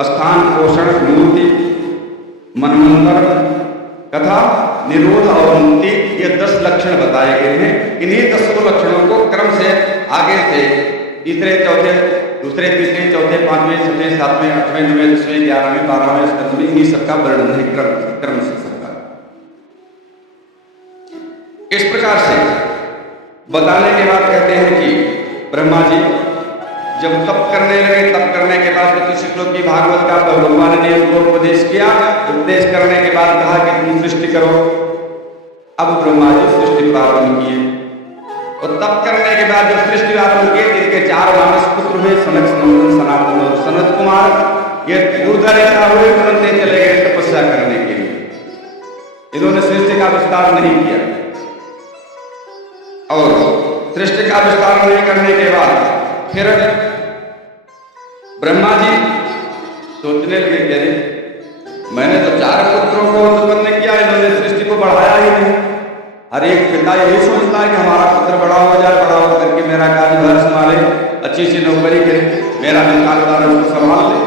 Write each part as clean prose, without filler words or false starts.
स्थान, पोषण, मूर्ति, मनमंत्र तथा निरोध और मुक्ति, ये 10 लक्षण बताए गए हैं। इन्हीं 10 लक्षणों को क्रम से आगे से तीसरे, चौथे, दूसरे, तीसरे, चौथे, पांचवें, छठवें, सातवें, आठवें, 9वें, 10वें, 11वें, 12वें स्कंद में इन्हीं सबका वर्णन है क्रम से सबका। इस प्रकार से बताने के बाद कहते हैं कि ब्रह्मा जी जब तप करने लगे, तप करने के बाद चतुश्लोक की भागवत का भगवान ने उनको उपदेश किया। उपदेश करने के बाद कहा कि तुम सृष्टि करो। अब ब्रह्मा जी सृष्टि प्रारंभ किए और तप करने के बाद जब सृष्टि प्रारंभ किए, इनके 4 मानस पुत्र हुए, सनक, सनंदन, सनातन और सनत कुमार। ये दूरदर्शा हुए, तुरंत चले गए तपस्या करने के लिए। इन्होंने सृष्टि का विस्तार नहीं किया और सृष्टि का विस्तार नहीं करने के बाद फिर ब्रह्मा जी सोचने लगे कि अरे मैंने तो 4 पुत्रों को उत्पन्न किया, इन्होंने सृष्टि को बढ़ाया ही नहीं। हर एक पिता यही सोचता है कि हमारा पुत्र बड़ा हो जाए, बड़ा हो करके मेरा कार्यभार संभाले, अच्छी सी नौकरी करे, मेरा कारोबार उसको संभाल ले।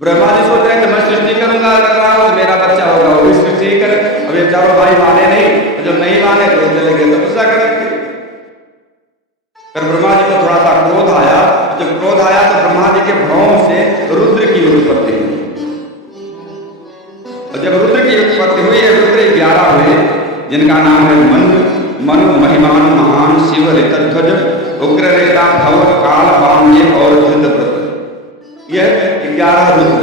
ब्रह्मा जी सोच रहे हैं कि मैं सृष्टि करूंगा, कर रहा हूं, मेरा बच्चा होगा वो भी सृष्टि करे। अब ये 4 भाई माने नहीं, जब नहीं माने तो चले गए तपस्या करेंगे। फिर ब्रह्मा जी को थोड़ा सा क्रोध आया। जब क्रोध आया तो ब्रह्मा जी के भ्रम से रुद्र की उत्पत्ति हुई। और जब रुद्र की उत्पत्ति हुई, रुद्र 11 हुए, जिनका नाम है मनु, महिमान, महान, शिव, ऋतध्वज, उग्ररेता, भव, काल, बाम्य और धृतव्रत। यह 11 रुद्र।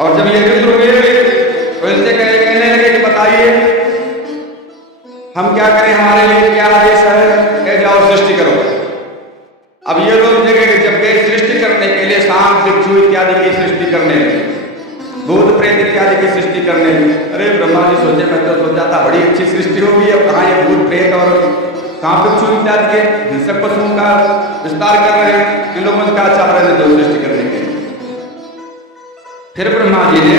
और जब ये रुद्र हुए तो इनसे कहने लगे कि बताइए हम क्या करें, हमारे लिए क्या आदेश है? कह जाओ सृष्टि करो। अब ये लोग जगह जब गए सृष्टि करने के लिए, सांप, बिच्छू इत्यादि की सृष्टि करने, भूत प्रेत इत्यादि की सृष्टि करने। अरे ब्रह्मा जी सोचे, मैं तो सोचा था बड़ी अच्छी सृष्टि होगी, अब कहाँ ये भूत प्रेत और सांप, बिच्छू इत्यादि के हिंसक पशुओं का विस्तार कर रहे हैं। इन लोगों का अच्छा प्रयत्न दो सृष्टि करने के लिए। फिर ब्रह्मा जी ने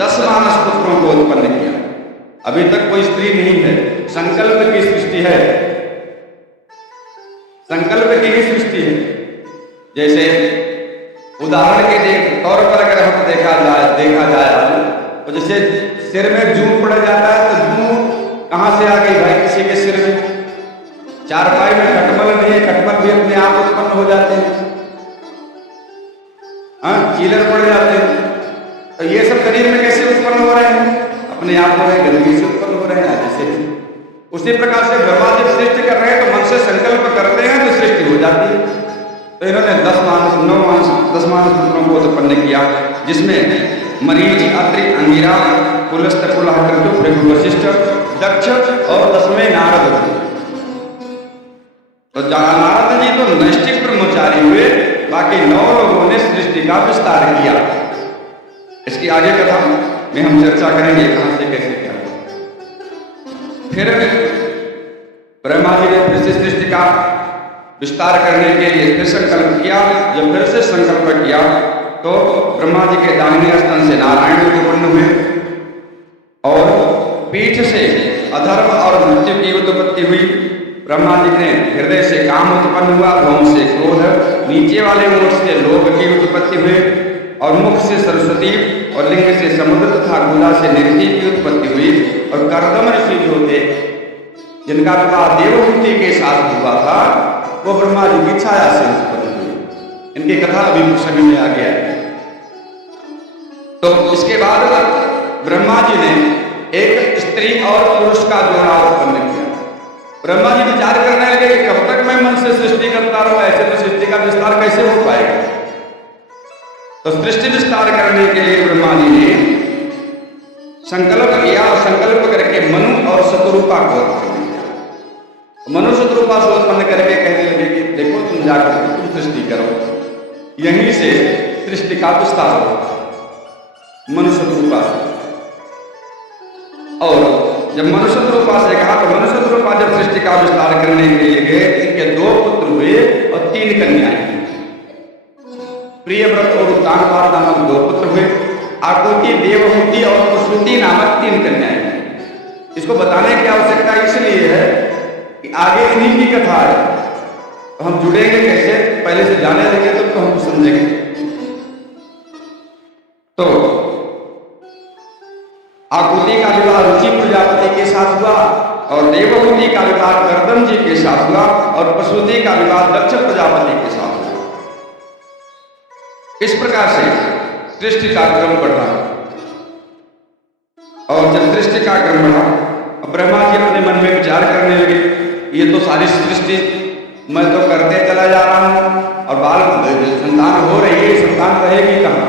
10 मानस पुत्रों को उत्पन्न किया। अभी तक कोई स्त्री नहीं है, संकल्प की सृष्टि है, संकल्प की ही सृष्टि है। जैसे उदाहरण के तौर पर अगर हम देखा जाए तो जैसे सिर में जूं पड़ जाता है तो जूं कहां से आ गई भाई किसी के सिर में? चारपाई में खटमल नहीं है, खटमल भी अपने आप उत्पन्न हो जाते हैं। चीलर पड़ जाते हैं। तो ये सब शरीर में कैसे उत्पन्न हो रहे हैं? अपने आप हो रहे, गंदगी से उत्पन्न हो रहे हैं। जैसे उसी प्रकार से ब्रह्मा जब सृष्टि कर रहे हैं तो मन से संकल्प करते हैं तो सृष्टि हो जाती है। तो इन्होंने 10 मानस पुत्रों को उत्पन्न किया, जिसमें मरीचि, अत्रि, अंगिरा, पुलस्त, पुलह, क्रतु, भृगु, वशिष्ठ, दक्ष और 10वें नारद थे। तो नारद जी तो नैष्ठिक ब्रह्मचारी हुए, बाकी 9 लोगों ने सृष्टि का विस्तार किया। इसकी आगे कथा में हम चर्चा करेंगे कहां से कैसे क्या। फिर ब्रह्मा जी ने फिर से सृष्टि का विस्तार करने के लिए फिर संकल्प किया। जब फिर से संकल्प किया तो ब्रह्मा जी के दाहिने स्तन से नारायण उत्पन्न हुए और पीठ से अधर्म और मृत्यु की उत्पत्ति हुई। ब्रह्मा जी ने हृदय से काम उत्पन्न हुआ, भौम से क्रोध, नीचे वाले ओठ से लोभ की उत्पत्ति हुई और मुख से सरस्वती और लिंग से समुद्र तथा गुदा से निरति की उत्पत्ति हुई। और कर्दम ऋषि जो थे, जिनका विवाह देवहूति के साथ हुआ था, वो ब्रह्मा जी की छाया से उत्पन्न हुई। इनकी कथा अभी समय में आ गया है। तो इसके बाद ब्रह्मा जी ने एक स्त्री और पुरुष का जोड़ा उत्पन्न किया। ब्रह्मा जी विचार करने लगे कि कब तक मैं मन से सृष्टि करता रहूं, ऐसे तो सृष्टि का विस्तार कैसे हो पाएगा। तो सृष्टि विस्तार करने के लिए ब्रह्मा जी ने संकल्प किया और संकल्प करके मनु और शतरूपा को उत्पन्न किया। मनु शतरूपा से उत्पन्न करके कहने लगे कि देखो तुम जाकर तुम सृष्टि करो, यहीं से सृष्टि का विस्तार हो। मनु शतरूपा से, और जब मनु शतरूपा से कहा तो मनु शतरूपा जब सृष्टि का विस्तार करने के लिए गए, इनके 2 पुत्र हुए और 3 कन्याएं। प्रियव्रत और उत्तानपाद नामक 2 पुत्र हुए, आकृति, देवहूति और प्रसूति नामक 3 कन्याएं। इसको बताने की आवश्यकता इसलिए है कि आगे इन्हीं की कथा है, तो हम जुड़ेंगे कैसे, पहले से जाने लगे तो हम समझेंगे। आकुति का विवाह रुचि प्रजापति के साथ हुआ और देवहूति का विवाह कर्दम जी के साथ हुआ और प्रसूति का विवाह दक्ष प्रजापति के साथ हुआ। इस प्रकार से सृष्टि का क्रम बढ़ा और जब सृष्टि का क्रम बढ़ा, ब्रह्मा जी अपने मन में विचार करने लगे, ये तो सारी सृष्टि मैं तो करते चला जा रहा हूं और बाल संतान हो रही है, संतान रहेगी कहां?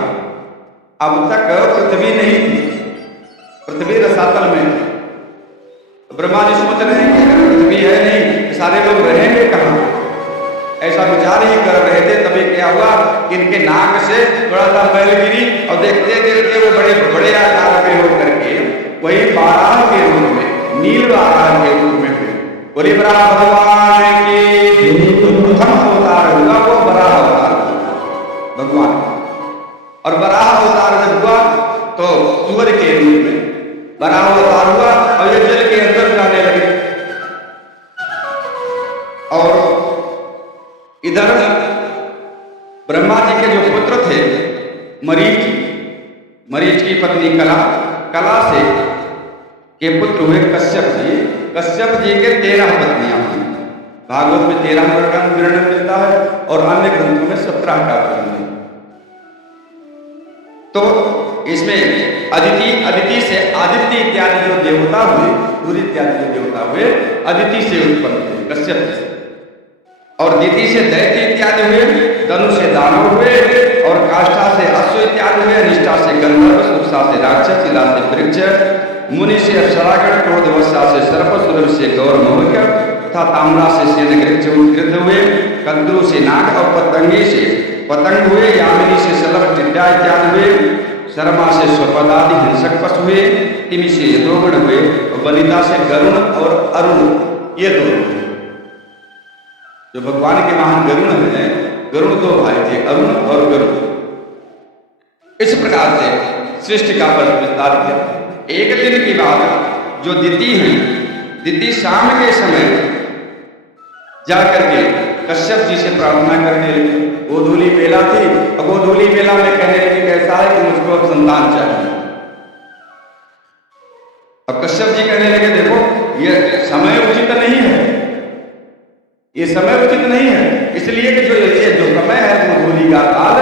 अब तक पृथ्वी नहीं थी, पृथ्वी रसातल में थी। ब्रह्मा जी सोच रहे हैं कि अगर पृथ्वी है नहीं, सारे लोग रहेंगे कहां? ऐसा विचार ही कर रहे थे, तभी क्या हुआ कि इनके नाक से थोड़ा सा बैल गिरी और देखते देखते वो बड़े बड़े आकार में होकर के वही बाराह के रूप में, नील आकार के रूप में हुए। बोली बराह भगवान की प्रथम अवतार हुआ वो बराह अवतार भगवान, और बराह अवतार जब हुआ तो सूअर के रूप में बराह अवतार हुआ और ये जल के अंदर जाने लगे। और इधर ब्रह्मा जी के जो पुत्र थे मरीच की पत्नी कला से के पुत्र हुए कश्यप जी। कश्यप जी के 13 पत्नियां हुई। भागवत में 13 का वर्णन मिलता है और अन्य ग्रंथों में 17 का वर्णन। तो इसमें अदिति से आदित्य इत्यादि जो देवता हुए, सूर्य इत्यादि जो देवता हुए अदिति से उत्पन्न हुए कश्यप से, और दिति से दैत्य इत्यादि हुए, धनु से दानव हुए और काष्ठा से अश्व इत्यादि हुए, निष्ठा से गंधर्व, सुरसा से राक्षस, शिला से वृक्ष, मुनि से अप्सरागण, क्रोधवशा से सर्प, सुरभ से गौर मोहक तथा ताम्रा से सेनगृक्ष उत्कृत हुए, कद्रु से नाग और पतंगी से पतंग हुए, यामिनी से सलभ टिड्डा इत्यादि हुए, शर्मा से स्वपदादि हिंसक पशु हुए, तिमि से यदोगण हुए और बलिता से गरुण और अरुण, ये दो जो भगवान के महान गरुण हैं। गरुण 2 भाई थे, अरुण और गरुण। इस प्रकार से सृष्टि का विस्तार किया। एक दिन की बात जो दिति हुई, दिति शाम के समय जाकर के कश्यप जी से प्रार्थना करने लगी। गोधूली बेला थी और गोधूली बेला में कहने लगी कैसा है कि मुझको अब संतान चाहिए। अब कश्यप जी कहने लगे देखो ये समय उचित नहीं है, ये समय उचित नहीं है, इसलिए कि जो समय है गोधूली का काल,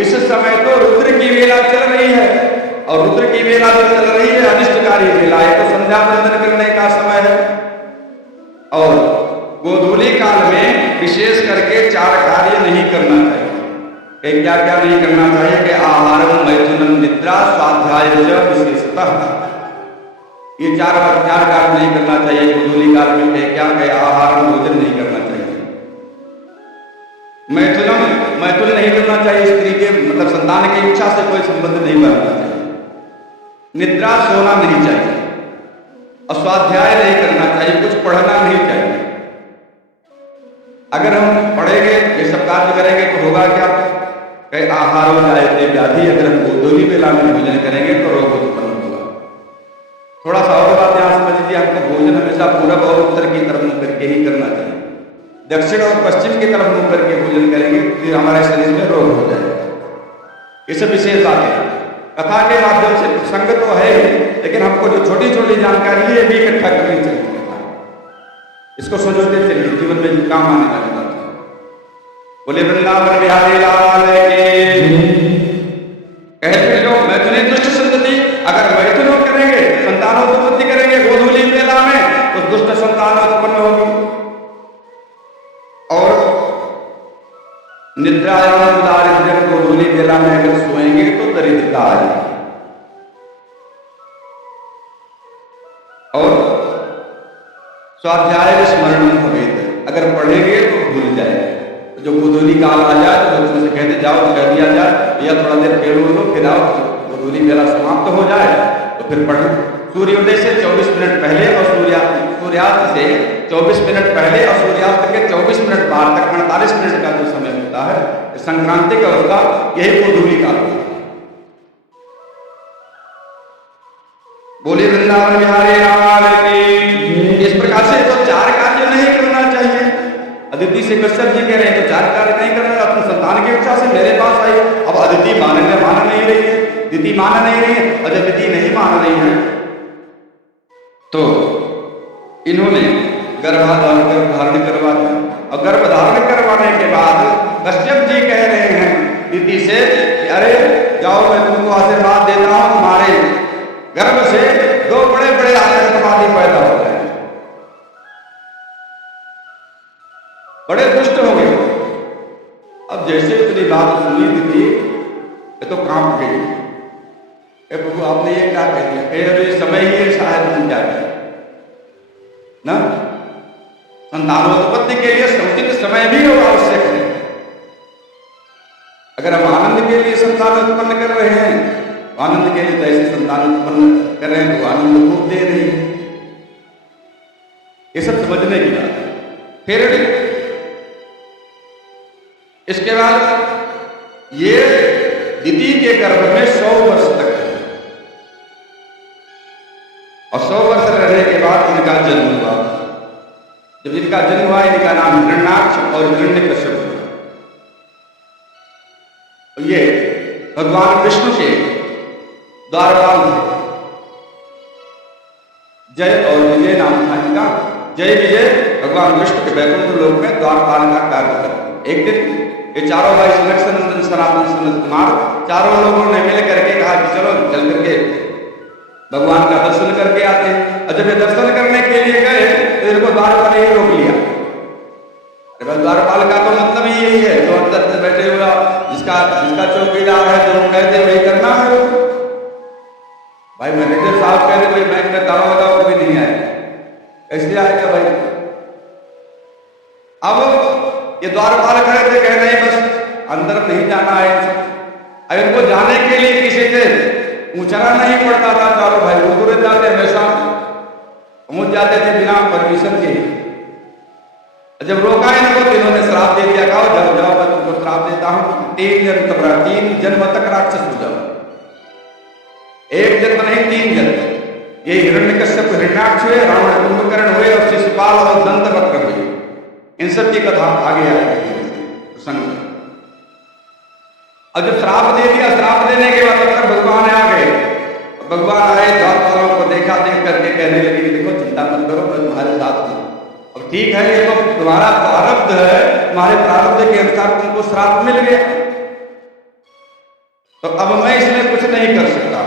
इस समय तो रुद्र की वेला चल रही है और रुद्र की वेला जो चल रही है अनिष्टकारी वेला है, तो संध्या वंदन करने का समय है। और गोधूली काल में विशेष करके 4 कार्य नहीं करना चाहिए। क्या क्या नहीं करना चाहिए कि आहारम, मैथुनम, निद्रा, स्वाध्याय विशेषतः, ये 4 कार्य नहीं करना चाहिए। गोधूली काल में क्या आहारम, भोजन नहीं करना चाहिए। मैथुन नहीं करना चाहिए, स्त्री के मतलब संतान की इच्छा से कोई संबंध नहीं बनना चाहिए। निद्रा, सोना नहीं चाहिए और स्वाध्याय नहीं करना चाहिए, कुछ पढ़ना नहीं चाहिए। अगर हम पढ़ेंगे ये सब कार्य करेंगे तो होगा क्या? कई आहार हो जाए व्याधि, अगर हम गोधूली बेला में भोजन करेंगे तो रोग उत्पन्न होगा। थोड़ा सा और बात यहाँ समझ लीजिए, आपको भोजन हमेशा पूरब और उत्तर की तरफ मुंह करके ही करना चाहिए। दक्षिण और पश्चिम की तरफ मुंह करके भोजन करेंगे फिर हमारे शरीर में रोग हो जाएगा। ये सब विशेष बातें कथा के माध्यम से प्रसंग तो है, लेकिन हमको जो छोटी छोटी जानकारी है भी इकट्ठा करनी चाहिए। इसको समझते चलिए, जीवन में जो काम आने वाली बात है। बोले वृंदावन बिहारी लाल कहते जो मैथुनी दुष्ट संतति, अगर मैथुन करेंगे संतानोत्पत्ति करेंगे गोधूली बेला में तो दुष्ट संतान उत्पन्न होगी। और निद्रा एवं दारिद्र्य गोधूली बेला में अगर सोएंगे तो दरिद्रता आ जाएगी। और स्वाध्याय स्मरण भवेत, अगर पढ़ेंगे तो भूल जाए। जो गोधूली काल आ जाए तो बच्चों से कहते जाओ, कह दिया जाए या थोड़ा देर पेड़ लो, फिर आओ, गोधूली बेला समाप्त हो जाए तो फिर पढ़ें। सूर्योदय से 24 मिनट पहले और सूर्यास्त से 24 मिनट पहले और सूर्यास्त के 24 मिनट बाद तक 48 मिनट का जो समय होता है संक्रांति का होगा, यही गोधूली काल होगा। बोले वृंदावन बिहारी लाल की। इस प्रकार से तो 4 कार्य नहीं करना चाहिए। अदिति से कश्यप जी कह रहे हैं तो 4 कार्य नहीं करना, अपनी संतान की इच्छा से मेरे पास आई। अब अदिति माना नहीं रही है, दिति माना नहीं रही है, और जब दिति नहीं मान रही है तो इन्होंने गर्भधारण करवा दिया और गर्भधारण करवाने के बाद कश्यप जी कह रहे हैं दीदी से कि अरे जाओ, मैं तुमको आशीर्वाद देता हूं, तुम्हारे गर्भ से दो बड़े बड़े आतंकवादी पैदा हो गए, बड़े दुष्ट हो गए। अब जैसे इतनी बात सुनी दीदी, ये तो कांप गई। प्रभु आपने ये क्या कह दिया? अरे समय ही ऐसा है, तुम क्या करें ना। संतानोत्पत्ति के लिए समुचित समय भी आवश्यक है। अगर हम आनंद के लिए संतान उत्पन्न कर रहे हैं, आनंद के लिए तो ऐसे संतान उत्पन्न कर रहे हैं तो आनंद खूब दे रही है। ये सब समझने की बात है। फिर इसके बाद ये दीदी के गर्भ में 100 वर्ष तक है और 100 वर्ष रहने के बाद इनका जन्म हुआ। जब इनका जन्म हुआ, इनका नाम हिरण्याक्ष और हिरण्यकश्यप हुआ। ये भगवान विष्णु के द्वारपाल थे। जय और विजय नाम था इनका। जय विजय भगवान विष्णु के वैकुंठ लोक में द्वारपाल का कार्य करते। एक दिन ये चारों भाई सुलक्षण नंदन सनातन सनत कुमार चारों लोगों ने मिल करके कहा कि चलो चल करके भगवान का दर्शन करके आते हैं। और जब ये दर्शन करने के लिए गए तो इनको द्वारपाल ही रोक लिया। द्वारपाल का तो मतलब ही यही है, जो अंदर से बैठे हुआ जिसका चौकीदार है, जो कहते वही करना है। भाई मैनेजर साहब कहते भाई बैंक में ताला लगाओ, कोई नहीं आए, कैसे आएगा भाई? अब ये द्वारपाल खड़े थे, कह रहे बस अंदर नहीं जाना है। अब इनको जाने के लिए किसी से पूछना नहीं पड़ता था। चारों भाई वो जाते हमेशा पहुंच जाते थे बिना परमिशन के। जब रोका इनको तो इन्होंने श्राप दे दिया, कहो जाओ जाओ, मैं तुमको श्राप देता हूं, 3 जन्म तक राक्षस हो जाओ। 1 जन्म नहीं, 3 जन्म। ये हिरण्यकश्यप हिरण्याक्ष हुए, रावण कुंभकर्ण हुए और शिशुपाल और दंतवक्र हुए। इन सब की कथा आगे आएगी प्रसंग। और जब श्राप दे दिया, श्राप देने के बाद तब भगवान आ गए। भगवान आए, द्वारपालों को देखा, देख करके कहने लगे देखो चिंता मत करो, मैं तुम्हारे साथ हूं। अब ठीक है, ये तो तुम्हारा प्रारब्ध है, तुम्हारे प्रारब्ध के अनुसार तुमको श्राप मिल गया, तो अब मैं इसमें कुछ नहीं कर सकता,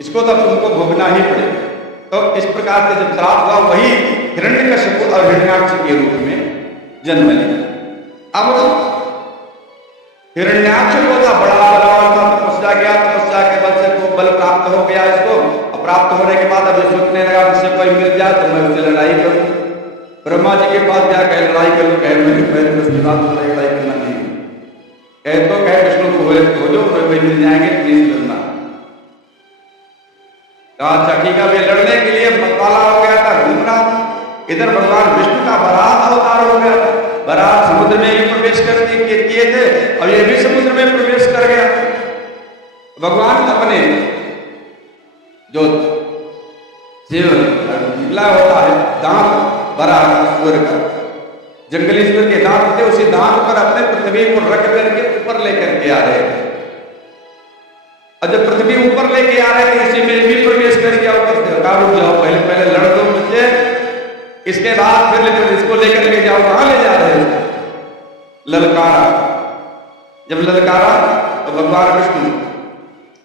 इसको तो तुमको भोगना ही पड़ेगा। तो इस प्रकार से जब श्राप हुआ, वही हिरण्यकश्यप और हिरण्याक्ष के रूप में जन्म लिया। अब हिरण्याक्ष को था बड़ा बलवान था, तपस्या गया, तपस्या के बल से को बल प्राप्त हो गया इसको। और प्राप्त होने के बाद अब सोचने लगा मुझसे कोई मिल जाए तो मैं उससे लड़ाई करूं। ब्रह्मा जी के पास जाकर लड़ाई कर लो, कह उसके बाद लड़ाई करना नहीं, कह तो कह विष्णु को हो जो कोई मिल जाएंगे, प्लीज लड़ना। अच्छा ठीक है, वे लड़ने के लिए मतवाला हो गया था, घूम रहा था। इधर भगवान विष्णु का बराह अवतार हो गया था। बराह समुद्र में ही प्रवेश करके किए थे और ये भी समुद्र में प्रवेश कर गया। भगवान अपने जो निकला होता है दांत, बराह ईश्वर का, जंगली ईश्वर के दांत थे, उसी दांत पर अपने पृथ्वी को रख करके ऊपर लेकर के आ रहे थे। और जब पृथ्वी ऊपर लेके आ रहे थे, इसी में भी प्रवेश कर गया ऊपर से। रुक जाओ, पहले लड़ दो मुझसे, इसके बाद फिर इसको लेकर के जाओ। कहां ले जा रहे हैं? ललकारा। जब ललकारा तो भगवान विष्णु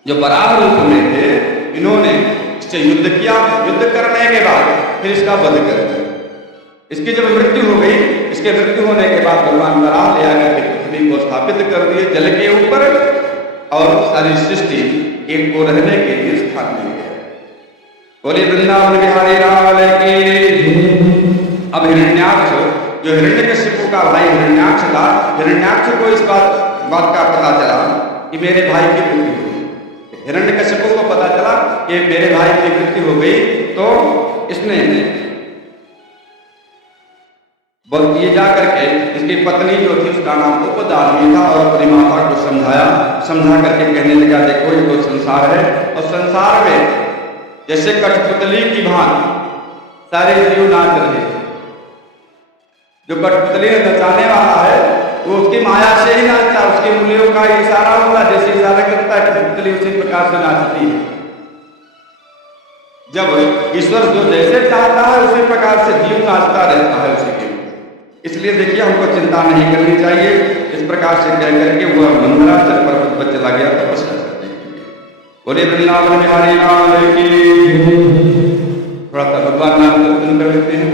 जो बराह रूप में थे, इन्होंने इससे युद्ध किया। युद्ध करने के बाद फिर इसका वध कर दिया। इसकी जब मृत्यु हो गई, इसके मृत्यु होने के बाद भगवान बराह ले आकर के पृथ्वी को स्थापित कर दिए जल के ऊपर, और सारी सृष्टि एक को रहने के लिए स्थान मिल गया। बोले वृंदावन बिहारी लाल की। अब हिरण्याक्ष जो हिरण्यकश्यप का भाई हिरण्याक्ष था, हिरण्याक्ष को इस बात का पता चला कि मेरे भाई की मृत्यु हो गई। हिरण्यकश्यप को पता चला कि मेरे भाई की मृत्यु हो गई, तो इसने ये जाकर के इसकी पत्नी जो थी उसका नाम उपदानी था और अपनी माता को समझा करके कहने लगा देखो ये तो संसार है, और संसार में जैसे कठपुतली की भांति सारे जीव नाच रहे हैं। जो कठपुतली नचाने वाला है वो उसकी माया से ही नाचता, उसकी उंगलियों का इशारा होगा, जैसे इशारा करता है कठपुतली उसी प्रकार से नाचती है। जब ईश्वर जो जैसे चाहता है उसी प्रकार से जीव नाचता रहता है उसी के। इसलिए देखिए हमको चिंता नहीं करनी चाहिए। इस प्रकार से कह करके वह मंदराचल पर्वत पर चला गया तपस्या करने के लिए। बोले वृंदावन बिहारी लाल की। थोड़ा सा भगवान नाम दर्शन कर लेते हैं।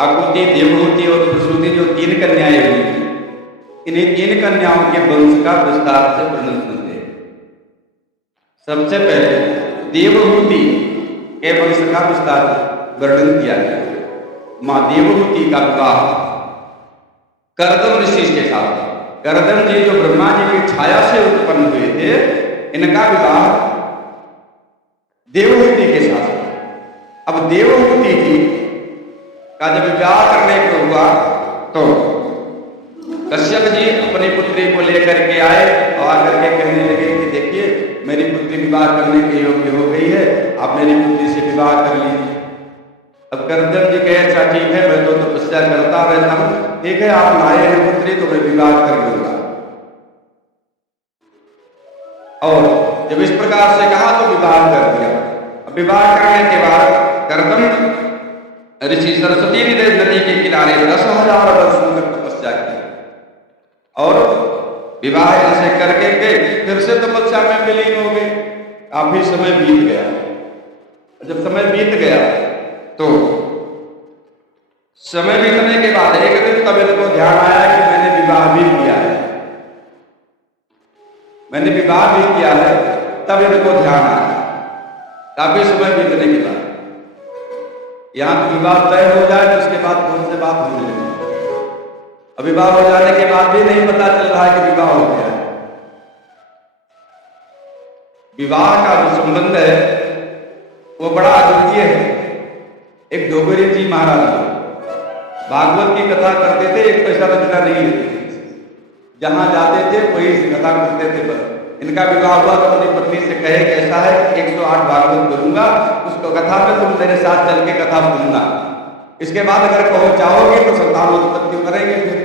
आकृति, देवहूति और प्रसूति जो तीन कन्याएं हुई थी, इन्हीं तीन कन्याओं के वंश का विस्तार से वर्णन सुनते हैं। सबसे पहले देवहूति के वंश का विस्तार वर्णन किया गया। मां देवहूति का विवाह करदम ऋषि के साथ। करदम जी जो ब्रह्मा जी की छाया से उत्पन्न हुए थे, इनका विवाह देवहूति के साथ। अब देवहूति जी का जब विवाह करने को हुआ तो कश्यप जी अपनी पुत्री को लेकर के आए और आकर के कहने लगे कि देखिए मेरी पुत्री विवाह करने के योग्य हो गई है, आप मेरी पुत्री से विवाह कर लीजिए। अब करदम जी कहे अच्छा ठीक है, मैं तो तपस्या करता रहता हूँ, ठीक है आप लाए हैं पुत्री तो मैं विवाह कर लूंगा। और जब इस प्रकार से कहा तो विवाह कर दिया। अब विवाह करने के बाद करदम, जब विवाह हो गया, विवाह करने के बाद 6 महीने तक विवाह नहीं हुआ। 6 महीने के बाद विवाह हुआ। 6 महीने के बाद जब विवाह हो गया तो 6 महीने के बाद ऋषि सरस्वती नदी के किनारे 10,000 वर्षों तक तपस्या की और विवाह ऐसे करके के फिर से तपस्या में विलीन हो गए। काफी समय बीत गया। जब समय बीत गया तो समय बीतने के बाद एक दिन तब इनको ध्यान आया कि मैंने विवाह भी किया है, मैंने विवाह भी किया है। तब इनको ध्यान आया काफी समय बीतने के बाद। यहां तो विवाह तय हो जाए तो उसके बाद कौन से बात भूल लेंगे। अब विवाह हो जाने के बाद भी नहीं पता चल रहा है कि विवाह हो गया है। विवाह का जो संबंध है वो बड़ा अद्वितीय है। एक डोगरी जी महाराज भागवत की कथा करते थे, एक पैसा रचना नहीं लेते, जहां जाते थे वही कथा करते थे। बस इनका विवाह हुआ तो अपनी पत्नी से कहे कि ऐसा है 108 भागवत करूंगा, उसको कथा में तुम मेरे साथ चल के कथा सुनना, इसके बाद अगर कहो चाहोगे तो संतानोत्पत्ति करेंगे। फिर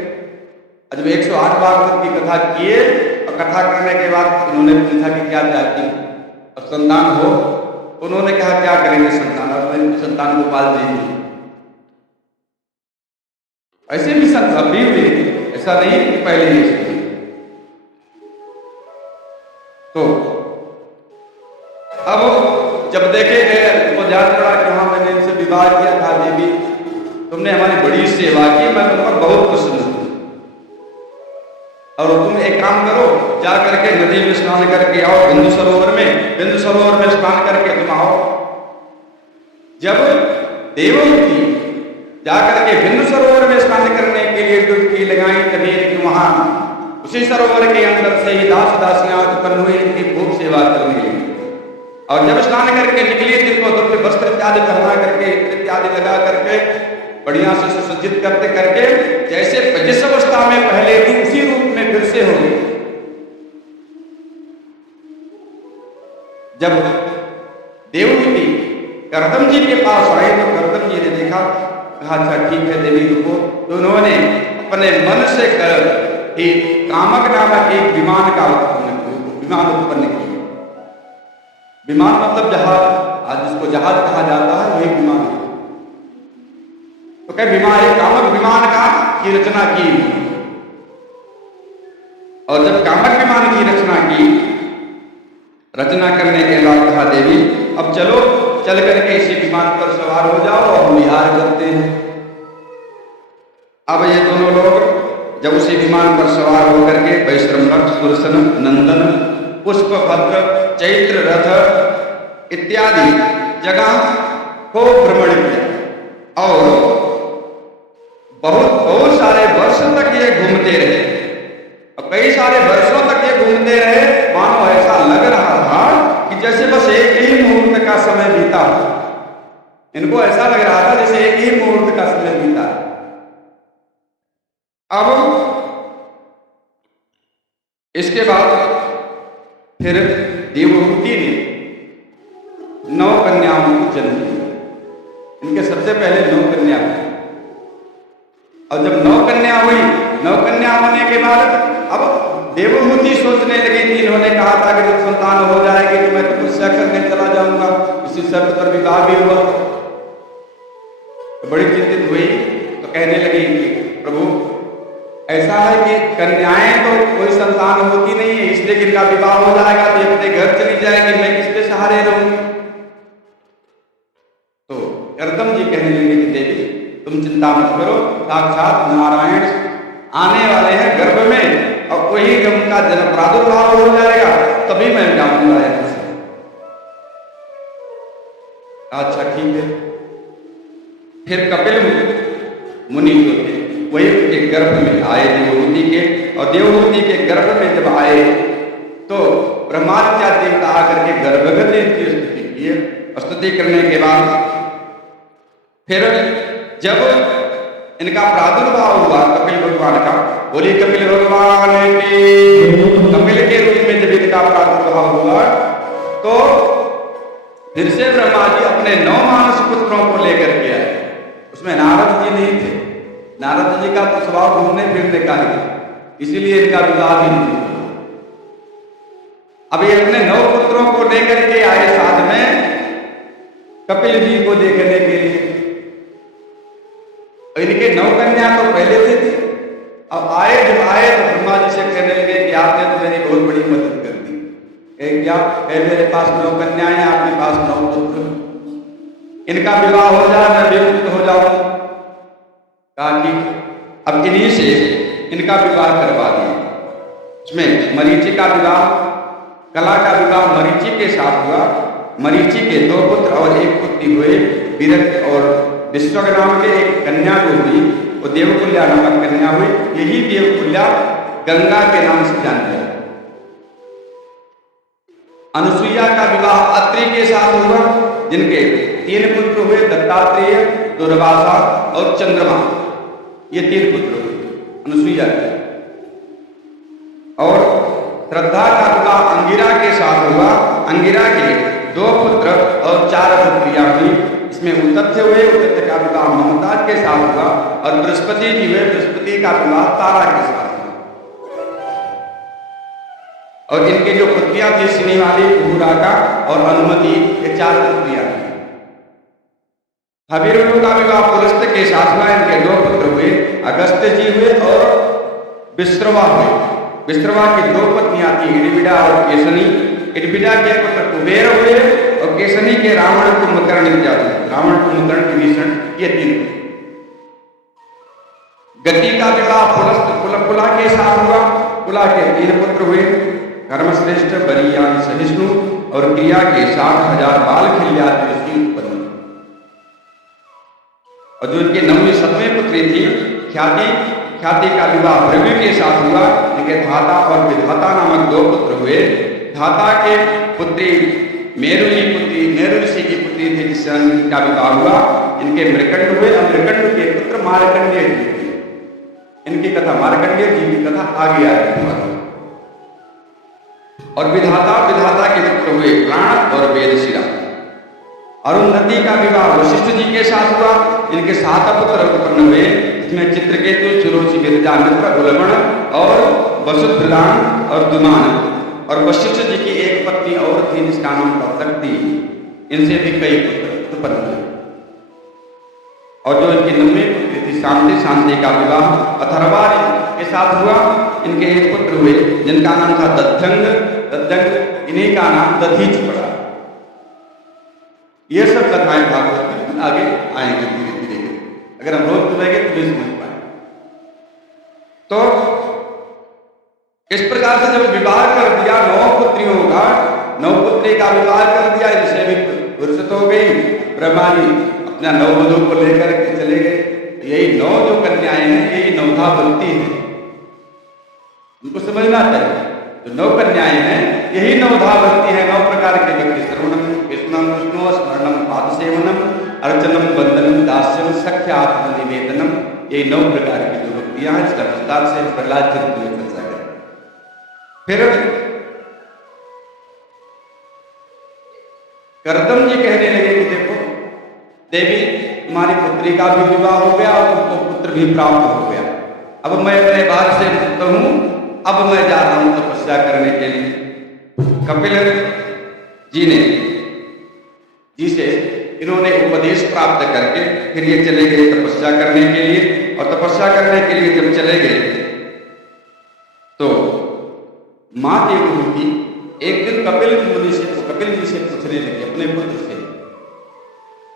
जब 108 भागवत की कथा किए और कथा करने के बाद उन्होंने पूछा कि क्या चाहती और संतान हो, उन्होंने कहा क्या करेंगे संतान, और मैं संतान को पाल देंगे। ऐसे भी संत भी हुए, ऐसा नहीं कि पहले ही सुने। तो अब जब देखे गए तो ध्यान पड़ा कि हाँ मैंने इनसे विवाह किया था, देवी तुमने हमारी बड़ी सेवा की, मैं तुम पर बहुत प्रसन्न हूं। और तुम एक काम करो, जा करके नदी में स्नान करके आओ, बिंदु सरोवर में स्नान करके तुम आओ। जब देवहूति जाकर के बिंदु सरोवर में स्नान करने के लिए डुबकी लगाई तभी कि वहां उसी सरोवर के अंदर से ही दास दासियां उत्पन्न हुई, इनकी खूब सेवा करने लगी। और जब स्नान करके निकली जिनको द्रव्य वस्त्र इत्यादि पहना करके इत्यादि लगा करके बढ़िया से सुसज्जित करते करके जैसे जिस अवस्था में पहले थी उसी रूप में फिर से हो गई। जब देवहूति कर्दम जी के पास आए तो कर्दम जी ने देखा, कहा अच्छा ठीक है देवी रुको। तो उन्होंने अपने मन से कर एक कामक नामक एक विमान उत्पन्न किया। विमान मतलब जहाज, आज जिसको जहाज कहा जाता है वही विमान है। तो क्या विमान, एक कामक विमान की रचना की। और जब कामक विमान की रचना करने के बाद कहा देवी अब चलो चल करके इसी विमान पर सवार हो जाओ और हम विहार करते हैं। अब ये दोनों लोग जब उसी विमान पर सवार होकर के वैश्रमण, सुदर्शन, नंदन, पुष्पभद्र, चैत्र रथ इत्यादि जगह को भ्रमण किया और बहुत सारे वर्ष तक ये घूमते रहे। और कई सारे वर्षों तक ये घूमते रहे, मानो ऐसा लग रहा था कि जैसे बस एक ही मुहूर्त का समय बीता। इनको ऐसा लग रहा था जैसे एक ही मुहूर्त का समय बीता। अब इसके बाद फिर देवहूति ने 9 कन्याओं को जन्म दिया। इनके सबसे पहले 9 कन्या हुई। और जब 9 कन्या हुई, 9 कन्या होने के बाद अब देवहूति सोचने लगी थी, इन्होंने कहा था कि जब संतान हो जाएगी तो मैं तपस्या करने चला जाऊंगा, इसी शर्त पर विवाह भी हुआ। तो बड़ी चिंतित हुई तो कहने लगी कि प्रभु ऐसा है कि कन्याएं तो कोई संतान होती नहीं है, इसलिए कि इनका विवाह हो जाएगा तो अपने घर चली जाएगी, मैं किसके सहारे रहूंगी। तो कर्दम जी कहने लगे कि देवी तुम चिंता मत करो, साक्षात नारायण आने वाले हैं गर्भ में और वही उनका जन्म प्रादुर्भाव हो जाएगा तभी मैं जाऊंगा यहाँ से। अच्छा ठीक है। फिर कपिल मुनि जो थे वही उनके गर्भ में आए देवहूति के, और देवहूति के गर्भ में जब आए तो ब्रह्मात्या देवता आकर के गर्भगति की स्तुति की। स्तुति करने के बाद फिर जब इनका प्रादुर्भाव हुआ कपिल भगवान का, बोली कपिल भगवान की, कपिल के रूप में जब इनका प्रादुर्भाव हुआ तो फिर से ब्रह्मा जी अपने 9 मानस पुत्रों को लेकर के आए। उसमें नारद जी नहीं थे, नारद जी का तो स्वभाव घूमने फिरने का है, इसीलिए इनका विवाह भी नहीं हुआ। अब ये अपने 9 पुत्रों को लेकर के आए साथ में कपिल जी को देखने के लिए। मेरे पास 9 कन्याएं, आपके पास 9 पुत्र, इनका विवाह हो जाए, मैं भी मुक्त हो जाऊं। कहा ठीक, अब इन्हीं से इनका विवाह करवा दिया। उसमें मरीचि का विवाह, कला का विवाह मरीचि के साथ हुआ। मरीचि के 2 पुत्र और 1 पुत्री हुए। विरक्त और विश्वक नाम के एक कन्या जो हुई वो देवकुल्या नामक कन्या हुई। यही देवकुल्या गंगा के नाम से जानते हैं। अनुसुईया का विवाह अत्रि के साथ हुआ, जिनके 3 पुत्र हुए, दत्तात्रेय, दुर्वासा और चंद्रमा। ये 3 पुत्र हुए अनुसुईया के। और श्रद्धा का विवाह अंगिरा के साथ हुआ। अंगिरा के 2 पुत्र और 4 पुत्रियां हुई। इसमें उतथ्य हुए, उतथ्य का विवाह ममताज के साथ हुआ। और बृहस्पति जी हुए, बृहस्पति का विवाह तारा के साथ हुआ। और इनके जो पुत्रियां थी सिनीवाली, कुहुराका और अनुमति, ये 4 पुत्रियां थी। हवीरु का विवाह पुलस्त के साथ हुआ। इनके 2 पुत्र हुए, अगस्त्य जी हुए और विश्रवा हुए। विश्रवा की 2 पत्नियां थी, इडविडा और केसनी। इडविडा के पुत्र कुबेर हुए और केसनी के रावण, कुंभकर्ण इत्यादि। रावण, कुंभकर्ण, विभीषण, ये 3। गति का विवाह कुला के साथ हुआ। कुला के 3 पुत्र हुए, कर्मश्रेष्ठ, बलियान, सहिष्णु। और क्रिया के 60,000 बाल खिल्याति उत्पन्न। और जो इनके 9वीं 7वीं पुत्री थी ख्याति, ख्याति का विवाह भृगु के साथ हुआ। इनके धाता और विधाता नामक 2 पुत्र हुए। धाता के पुत्री मेरु ऋषि की पुत्री थी, जिससे इनका विवाह हुआ। इनके मृकंड हुए और मृकंड के पुत्र मार्कंडेय जी थे। इनकी कथा, मार्कंडेय जी की कथा आगे आएगी। और विधाता के पुत्र हुए प्राण और वेदशिरा। अरुंधति का विवाह वशिष्ठ जी के साथ हुआ। इनके 7 पुत्र उत्पन्न हुए। इसमें चित्रकेतु, सुरुचि, गिरिजा, मित्र, उलगण और वसुप्रदान और दुमान। और वशिष्ठ जी की 1 पत्नी और थी, जिसका नाम तप्तक्ति। इनसे भी कई पुत्र उत्पन्न हुए। और जो इनकी 9वीं पुत्री थी शांति का विवाह अथर्वा के साथ हुआ। इनके 1 पुत्र हुए, जिनका नाम था दध्यंग। इन्हीं का नाम दधीच पड़ा। ये सब कथाएं भागवत में आगे आएंगे धीरे धीरे। अगर हम रोज सुनेंगे तो नहीं समझ पाए। तो इस प्रकार से जब विवाह कर दिया 9 पुत्रियों का, 9 पुत्री का विवाह कर दिया, इनसे भी फुर्सत हो गई। ब्रह्मा जी अपना 9 वधू को लेकर के चले गए। यही 9 जो कन्याएं हैं, यही नवधावंती है। उनको समझना चाहिए। जो 9 कन्याएं हैं, यही नवधावंती है। 9 प्रकार के व्यक्ति, श्रवणम, कृष्णम, विष्णु, स्मरणम, पाद सेवनम, अर्चनम, वंदनम, दास्यम, सख्यात्म निवेदनम। यही 9 प्रकार की जो भक्तियां हैं। इसका विस्तार से प्रहलाद चरित्र में चर्चा करें। फिर करदम जी कहने लगे कि देखो देवी, तुम्हारी पुत्री का भी विवाह हो गया और तुमको पुत्र भी प्राप्त हो गया। अब मैं अपने भाग से मुक्त हूं। अब मैं जा रहा हूं तपस्या करने के लिए। कपिल जी से इन्होंने उपदेश प्राप्त करके फिर ये चले गए तपस्या करने के लिए। और तपस्या करने के लिए जब चले गए तो मां देवहूति एक दिन कपिल जी से पूछने लगी अपने पुत्र से।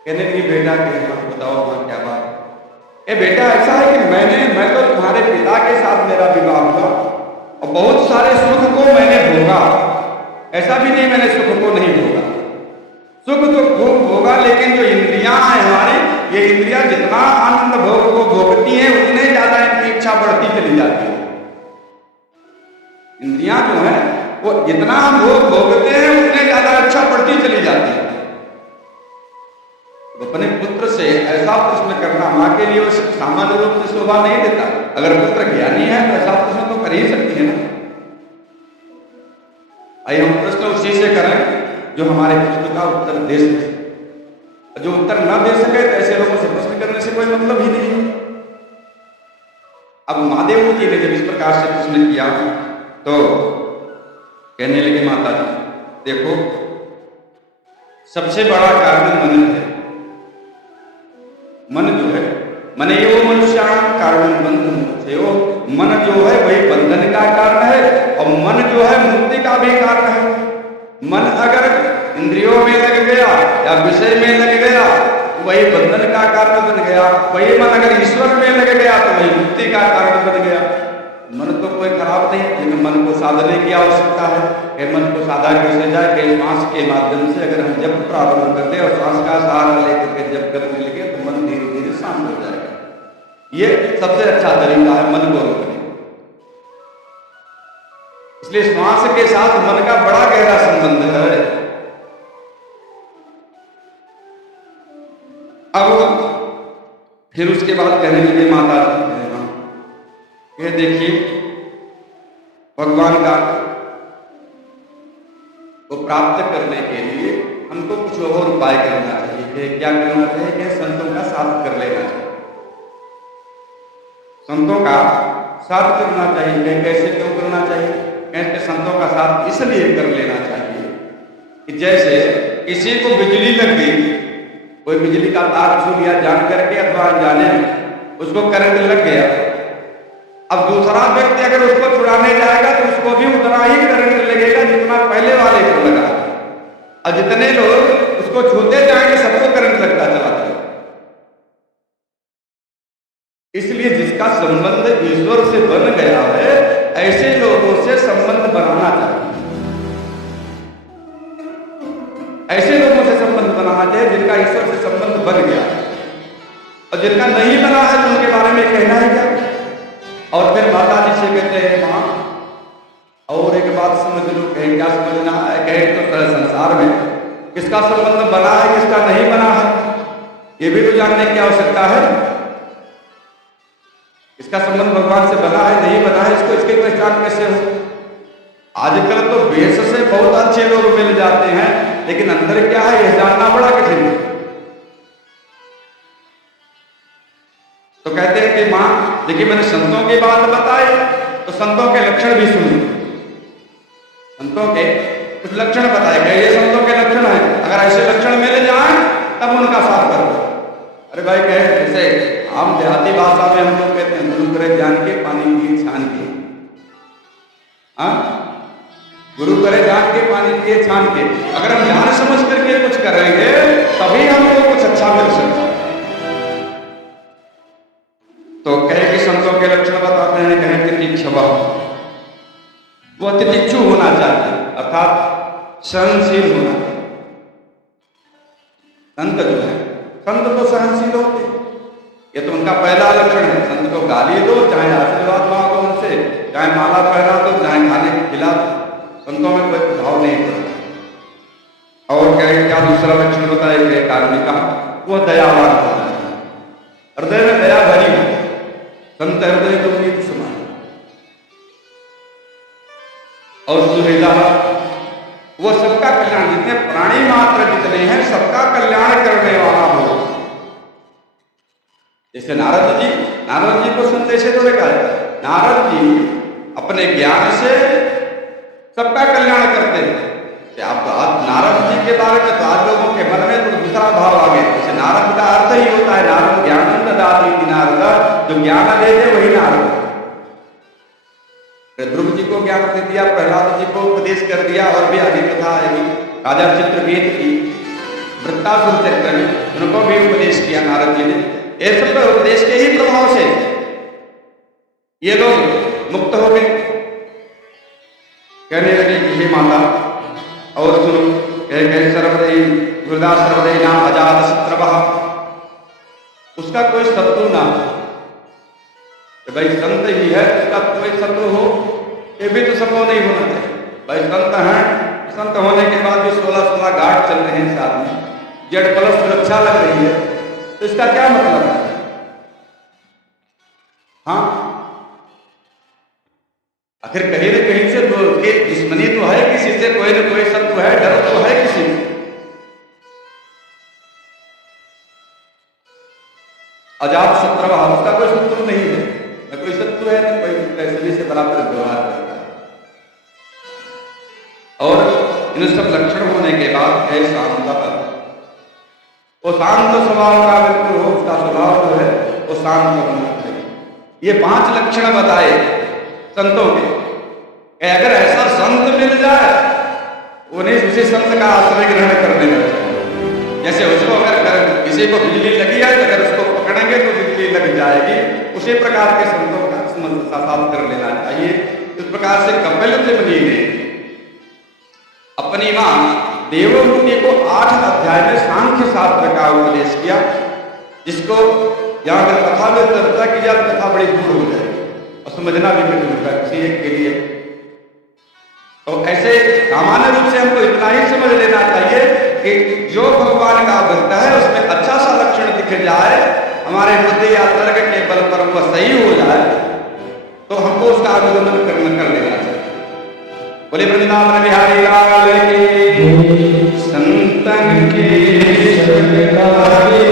कहने लगी, बेटा बताओ मां क्या बात? बेटा, ऐसा है कि मैं तो तुम्हारे पिता के साथ मेरा विवाह हुआ और बहुत सारे सुख को मैंने भोगा। ऐसा भी नहीं मैंने सुख को नहीं भोगा, सुख तो खूब भोगा। लेकिन जो इंद्रियां हैं हमारी, ये इंद्रियां जितना आनंद भोग को भोगती हैं, उतने ज्यादा इनकी इच्छा बढ़ती चली जाती है। इंद्रियां जो है वो जितना हम भोग भोगते हैं, उतने ज्यादा इच्छा बढ़ती चली जाती है। अपने पुत्र से ऐसा प्रश्न करना मां के लिए सामान्य रूप से शोभा नहीं देता। अगर पुत्र ज्ञानी है तो ऐसा प्रश्न तो कर ही सकती है ना। आइए हम प्रश्न उसी से करें जो हमारे प्रश्न का उत्तर दे सके। जो उत्तर न दे सके तो ऐसे लोगों से प्रश्न करने से कोई मतलब ही नहीं है। अब महादेव जी ने जब इस प्रकार से प्रश्न किया तो कहने लगे, माता जी देखो, सबसे बड़ा कारण मन है। मन जो है, मन यो मनुष्याण कारण बंधन मुक्तयो। मन जो है वही बंधन का कारण है और मन जो है मुक्ति का भी कारण है। मन अगर इंद्रियों में लग गया या विषय में लग गया तो वही बंधन का कारण बन गया। वही मन अगर ईश्वर में लग गया तो वही मुक्ति का कारण बन गया। मन तो कोई खराब नहीं, लेकिन मन को साधने की आवश्यकता है कि मन को साधा कैसे जाए कि श्वास के माध्यम से अगर हम जब प्रारंभ करते हैं और श्वास का सहारा लेकर के जब करने लगे तो मन धीरे धीरे शांत हो जाएगा। ये सबसे अच्छा तरीका है मन को रोकने। इसलिए श्वास के साथ मन का बड़ा गहरा संबंध है। अब फिर उसके बाद कहने लगे माता जी ये देखिए भगवान का को प्राप्त करने के लिए हमको कुछ और उपाय करना चाहिए। कि क्या करना चाहिए कि संतों का साथ कर लेना चाहिए। संतों का साथ करना चाहिए। कि कैसे क्यों करना चाहिए? कहते संतों का साथ इसलिए कर लेना चाहिए कि जैसे किसी को बिजली लग गई, कोई बिजली का तार छू लिया जान करके अथवा अनजाने में उसको करंट लग गया। अब दूसरा व्यक्ति अगर उसको छुड़ाने जाएगा तो उसको भी उतना ही करंट लगेगा जितना पहले वाले को लगा। और जितने लोग उसको छूते जाएंगे सबको करंट लगता चला जाएगा। इसलिए जिसका संबंध ईश्वर से बन गया है ऐसे लोगों से संबंध बनाना चाहिए। ऐसे लोगों से संबंध बनाना चाहिए जिनका ईश्वर से संबंध बन गया, और जिनका नहीं बना है तो उनके बारे में कहना है क्या। और फिर माता जी से कहते हैं मां और एक बात समझ लो। कहीं क्या समझना है? कहीं तो संसार में किसका संबंध बना है किसका नहीं बना है ये भी तो जानने की आवश्यकता है। इसका संबंध भगवान से बना है नहीं बना है इसको इसकी पहचान कैसे हो? आजकल तो वेश से बहुत अच्छे लोग मिल जाते हैं, लेकिन अंदर क्या है यह जानना बड़ा कठिन है। तो कहते हैं कि मां देखिए मैंने संतों की बात बताई तो संतों के लक्षण भी सुने। संतों के कुछ लक्षण बताए गए, ये संतों के लक्षण है। अगर ऐसे लक्षण मिल जाए तब उनका साथ करो। अरे भाई कहे जैसे आम देहाती भाषा में हम लोग कहते हैं गुरु करे जान के पानी पिए छान के। हाँ, गुरु करे जान के पानी पिए छान के। अगर हम जान समझ करके कुछ करेंगे तभी हमको कुछ अच्छा मिल सकता है। तो कहे कि संतों के लक्षण बताते हैं। कहें कि तितिक्षवा, वो तितिक्षु होना चाहिए अर्थात सहनशील होना चाहिए। संत जो है संत तो सहनशील होते, ये तो उनका पहला लक्षण है। संत को गाली दो चाहे आशीर्वाद मांगो उनसे, चाहे माला पहना दो चाहे खाने खिला दो, संतों में कोई भाव नहीं होता। और कहे क्या दूसरा लक्षण बताए कारण का वो दयावान होना चाहिए, हृदय में दया भरी हो। संत हृदय तो नीति समान। और सुहृदा वो सबका कल्याण, जितने प्राणी मात्र जितने हैं सबका कल्याण करने वाला हो। जैसे नारद जी को संदेश तो देखा है। नारद जी अपने ज्ञान से सबका कल्याण करते हैं। आप नारद जी के बारे में तो आज लोगों के मन में तो दूसरा भाव आ गया। जैसे नारद का अर्थ ही होता है नारद ज्ञान दाती नारद, जो ज्ञान दे दे वही नारद। ध्रुव जी को ज्ञान दे दिया, प्रहलाद जी को उपदेश कर दिया, और भी आगे कथा आएगी राजा चित्रकेत की वृत्तासुर चरित्र में उनको भी उपदेश किया नारद जी ने। ये सब तो उपदेश के ही प्रभाव से ये लोग मुक्त हो गए। कहने लगे कि हे माता और सुनो, सर्वदयी गुरुदास सर्वदयी नाम अजात शत्रु, उसका कोई शत्रु ना हो। तो भाई संत ही है उसका कोई शत्रु हो ये भी तो संभव नहीं होना चाहिए। भाई संत हैं, संत होने के बाद भी 16-16 घाट चल रहे हैं साथ में, जड़ कलश सुरक्षा लग रही है, तो इसका क्या मतलब है? हाँ, आखिर कहीं न कहीं से दुश्मनी तो है किसी से, कोई न कोई शत्रु है, डर तो है किसी से। अजात शत्रु, उसका कोई शत्रु नहीं है, न कोई शत्रु है न कोई सभी से बराबर व्यवहार करता है। और इन सब लक्षण होने के बाद है शांत, वो शांत स्वभाव का बिल्कुल हो, उसका स्वभाव जो है वो शांत होना चाहिए। ये 5 लक्षण बताए संतों के। अगर ऐसा संत मिल जाए उन्हें उसी संत का आश्रय ग्रहण कर लेना चाहिए। जैसे उसको अगर किसी को बिजली लगी है तो अगर उसको पकड़ेंगे तो बिजली लग जाएगी, उसी प्रकार के संतों का साथ कर लेना चाहिए। इस प्रकार से कपिल मुनि ने अपनी मां देवहूति को 8 अध्याय में सांख्य शास्त्र का उपदेश किया, जिसको यहाँ पर कथा में चर्चा की जाए कथा बड़ी दूर हो जाएगी और समझना भी कठिन होगा किसी एक के लिए। तो ऐसे सामान्य रूप से हमको इतना ही समझ लेना चाहिए कि जो भगवान का भक्त है उसमें अच्छा सा लक्षण दिख जाए, हमारे बुद्धि या तर्क के बल पर वह सही हो जाए तो हमको उसका अवलंबन कर लेना चाहिए। बोले वृंदावन बिहारी लाल की, संतन के सरकारे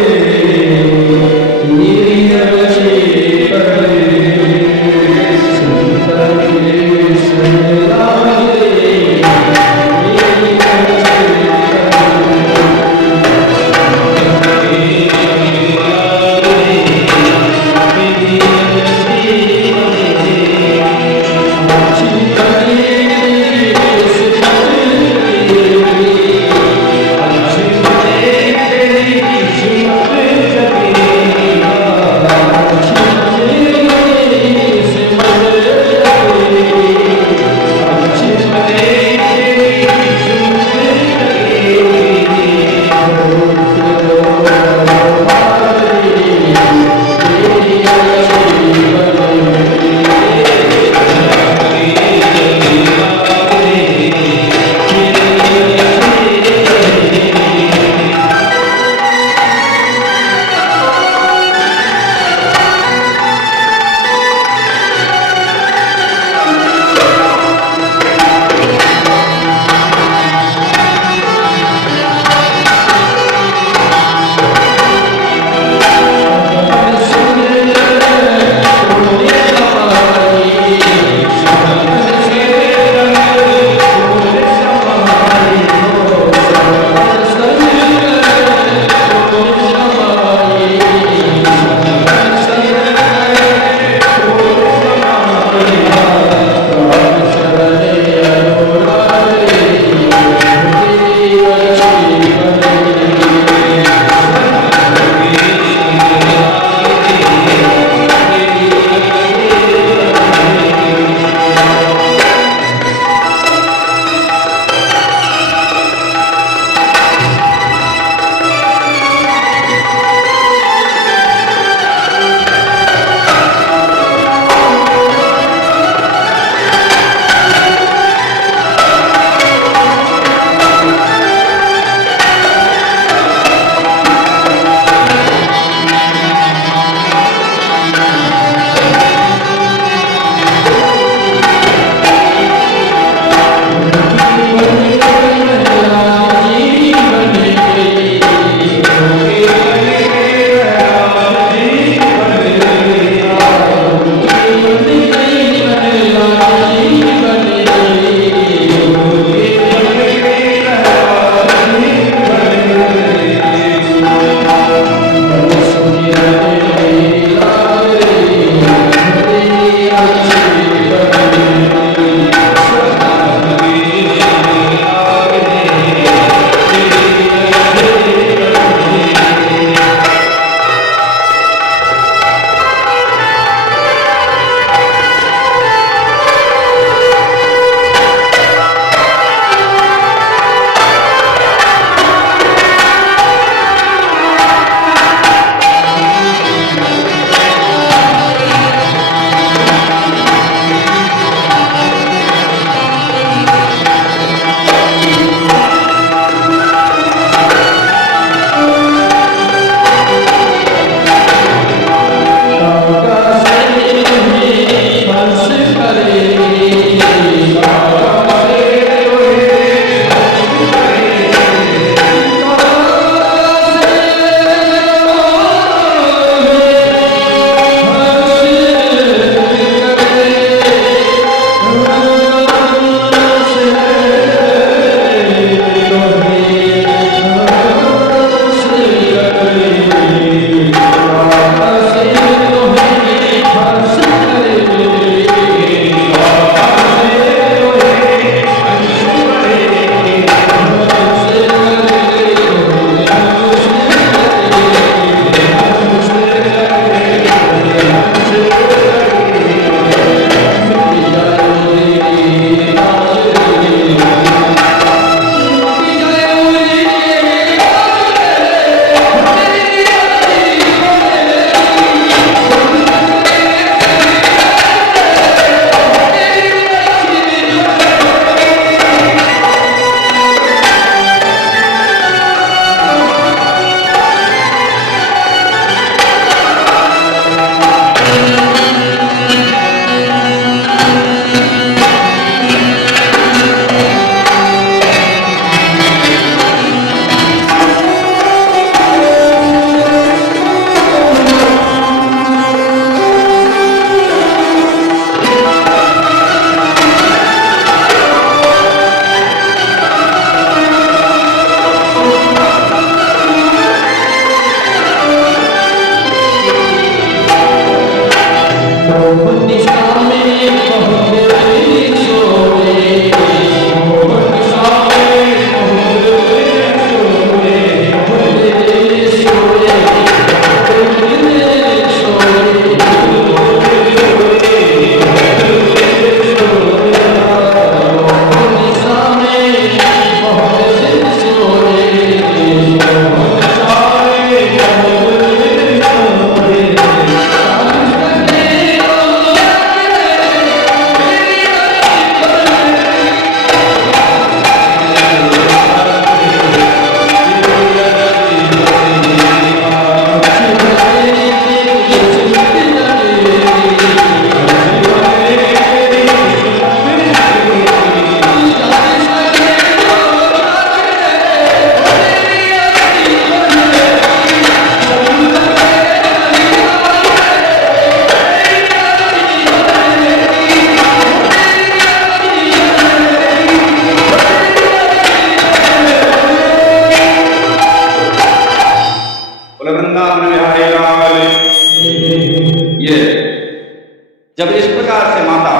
जब इस प्रकार से माता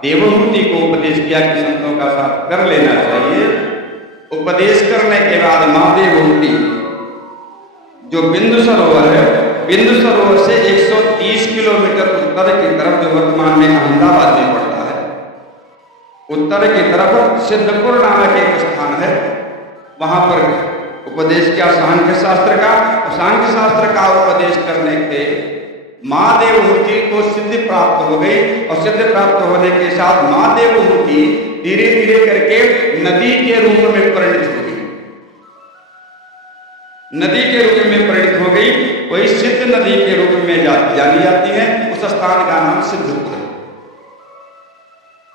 देवहूति को उपदेश किया कि संतों का साथ कर लेना चाहिए, उपदेश करने के बाद मां देवहूति जो बिंदु सरोवर है, बिंदु सरोवर से 130 किलोमीटर उत्तर की तरफ, जो वर्तमान में अहमदाबाद में पड़ता है, उत्तर की तरफ सिद्धपुर नामक एक स्थान है, वहां पर उपदेश किया सांख्य शास्त्र का। सांख्य शास्त्र का उपदेश करने से मां देवहूति को सिद्धि प्राप्त हो गई, और सिद्धि प्राप्त होने के साथ मां देवहूति धीरे धीरे करके नदी के रूप में परिणित हो गई, नदी के रूप में परिणित हो गई। वही सिद्ध नदी के रूप में जानी जाती है। उस स्थान का नाम सिद्धपुर है।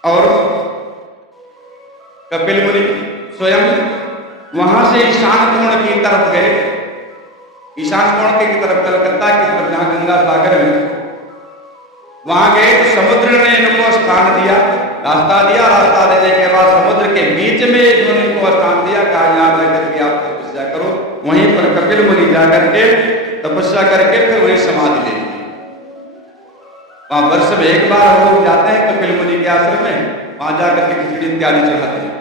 और कपिल मुनि स्वयं वहां से ईशान कोण की तरफ गए, ईशान कोण की तरफ, कलकत्ता की तरफ, जहां गंगा सागर है, वहां गए तो समुद्र ने इनको स्थान दिया, रास्ता दिया। रास्ता देने के बाद समुद्र के बीच में जो इनको स्थान दिया, कहा यहाँ रहकर के आप तपस्या करो। वहीं पर कपिल मुनि जाकर के तपस्या करके फिर वही समाधि ले ली। वहां वर्ष में एक बार हम लोग जाते हैं कपिल मुनि के आश्रम में, वहां जाकर के खिचड़ी इत्यादि चढ़ाते हैं।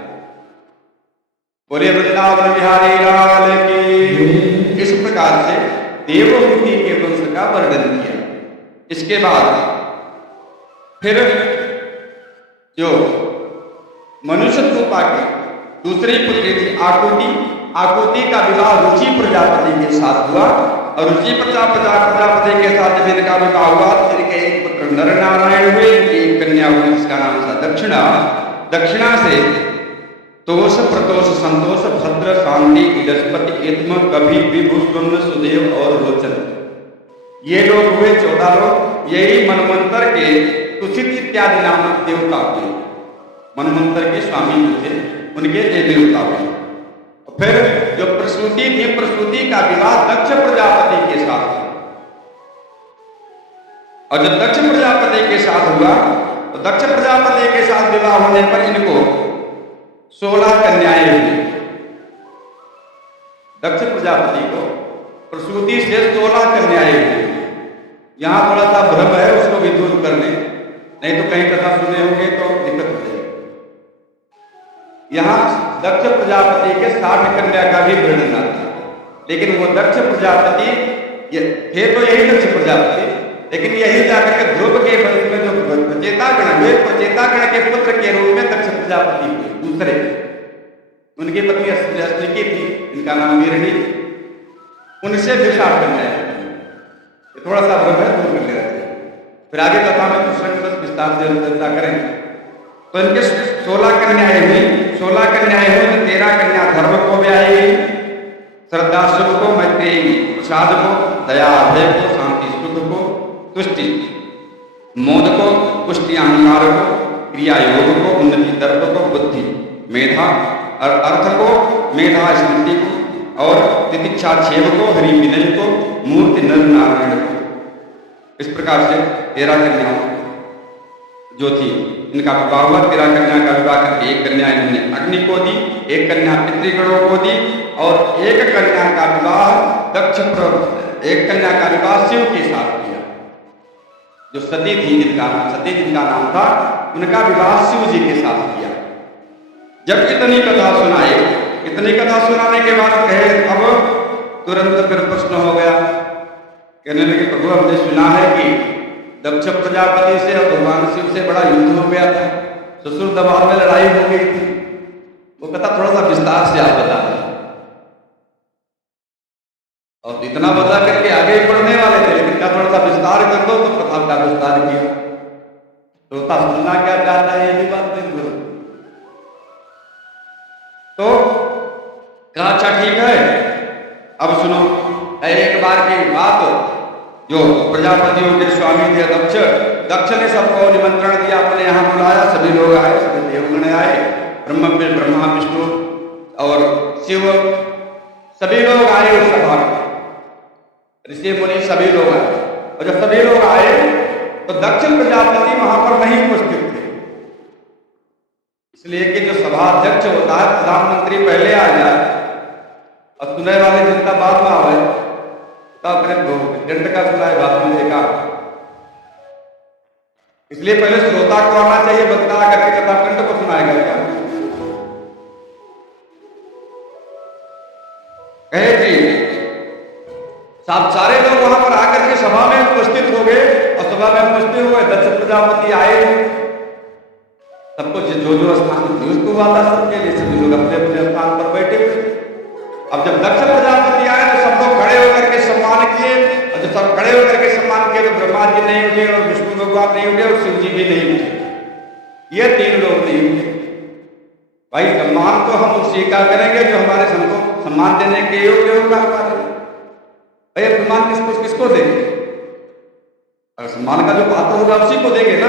बोले वृंदावन बिहारी लाल की। इस प्रकार से देवहूति के वंश का वर्णन किया। इसके बाद फिर जो मनुष्य रूपा की दूसरी पुत्री थी आकुति, आकुति का विवाह रुचि प्रजापति के साथ हुआ, और रुचि प्रजापति के साथ जब इनका विवाह हुआ तो इनके एक पुत्र नर नारायण हुए, एक कन्या हुई जिसका नाम था दक्षिणा। दक्षिणा से तोष प्रतोष संतोष भद्र शांति इडस्पति इत्म कभी विभु सुन्न सुदेव और रोचन, ये लोग हुए 14 लोग। यही मनमंत्र के तुषित इत्यादि नामक देवता हुए, मनमंत्र के स्वामी जो थे उनके ये देवता हुए। फिर जो प्रसूति थी, प्रसूति का विवाह दक्ष प्रजापति के साथ हुआ, और जब दक्ष प्रजापति के साथ हुआ तो दक्ष प्रजापति के साथ विवाह होने पर इनको 16 कन्याएं हुई। दक्ष प्रजापति को प्रसूति से 16 कन्याएं हुई। यहां थोड़ा सा भ्रम है, उसको भी दूर कर लें, नहीं तो कहीं कथा सुने होंगे तो दिक्कत हो जाएगी। यहां दक्ष प्रजापति के 60 कन्या का भी वर्णन आता है, लेकिन वो दक्ष प्रजापति थे तो यही दक्ष प्रजापति, लेकिन यही जाकर के ध्रुव के वंश में जो प्रचेतागण हुए, प्रचेतागण के पुत्र के रूप में दक्ष प्रजापति हुए दूसरे। उनकी पत्नी अस्तिकी थी, इनका नाम वीरणी, उनसे भी 60 कन्याएं। थोड़ा सा भ्रम है, दूर कर ले रहे थे। फिर आगे कथा में कृष्ण विस्तार से चर्चा करें। तो इनके 16 कन्याएं हुई। 16 कन्याएं हुई तो 13 कन्या धर्म को ब्याही गई, श्रद्धा सुख को, मैत्रेयी प्रसाद को, दया अभय को, शांति सुख को, तुष्टि मोद को, पुष्टि अहंकार को, क्रिया योग को, उन्नति दर्प को, बुद्धि मेधा और अर्थ को, मेधा स्मृति को, और तितिक्षा क्षेम को, हरि विनय को, मूर्ति नर नारायण को। इस प्रकार से 13 कन्याओं जो थी इनका विवाह हुआ। 13 कन्या का विवाह करके एक कन्या इन्होंने अग्नि को दी, एक कन्या पितृगणों को दी, और एक कन्या का विवाह एक कन्या का विवाह शिव के साथ किया। जो सती थी, जिनका नाम था, उनका विवाह शिव जी के साथ किया। जब इतनी कथा सुनाए, इतनी कथा सुनाने के बाद कहे, अब तुरंत फिर प्रश्न हो गया। कहने लगे, प्रभु हमने सुना है कि दक्ष प्रजापति से और भगवान शिव से बड़ा युद्ध हो गया था, ससुर दरबार में लड़ाई हो गई थी। वो कथा थोड़ा सा विस्तार से आप बता दें। और इतना बता करके आगे बढ़ने वाले थे, लेकिन क्या थोड़ा सा विस्तार कर दो, तो कथा का विस्तार किया। श्रोता सुनना क्या चाहता है, ये भी बात नहीं बोलो। तो कहा अच्छा ठीक है, अब सुनो। एक बार की बात, जो प्रजापतियों के स्वामी थे दक्ष ने सबको निमंत्रण दिया, अपने यहाँ बुलाया, सभी लोग आए, सभी देवगण आए, ब्रह्मा विष्णु और शिव, सभी लोग आए उस सभा में, ऋषि मुनि सभी लोग आए। और जब सभी लोग आए तो दक्ष प्रजापति वहां पर नहीं उपस्थित थे, इसलिए कि जो सभाध्यक्ष होता है, प्रधानमंत्री पहले आ जाए और सुनने वाले जनता बाद में आवे, तब अपने घंटे का सुनाए भाषण देखा। इसलिए पहले श्रोता को आना चाहिए, वक्ता आकर के कथा कंठ को सुनाएगा क्या? कहे जी साहब सारे लोग वहां पर आकर के सभा में उपस्थित हो गए, और सभा में उपस्थित हुए, दक्ष प्रजापति आए, सबको जो स्थान उसको हुआ था सबके लिए, सभी लोग अपने अपने स्थान पर बैठे हुए। अब जब दक्ष प्रजापति आए तो सब लोग खड़े होकर के सम्मान किए, और जब सब खड़े होकर के सम्मान किए तो ब्रह्मा जी नहीं उठे, और विष्णु भगवान नहीं उठे, और शिव जी भी नहीं उठे। ये तीन लोग नहीं उठे। भाई सम्मान तो हम उसी का करेंगे जो हमारे सबको सम्मान देने के योग्य होगा। भाई सम्मान किसको देंगे? अगर सम्मान का जो पात्र होगा उसी को देंगे ना।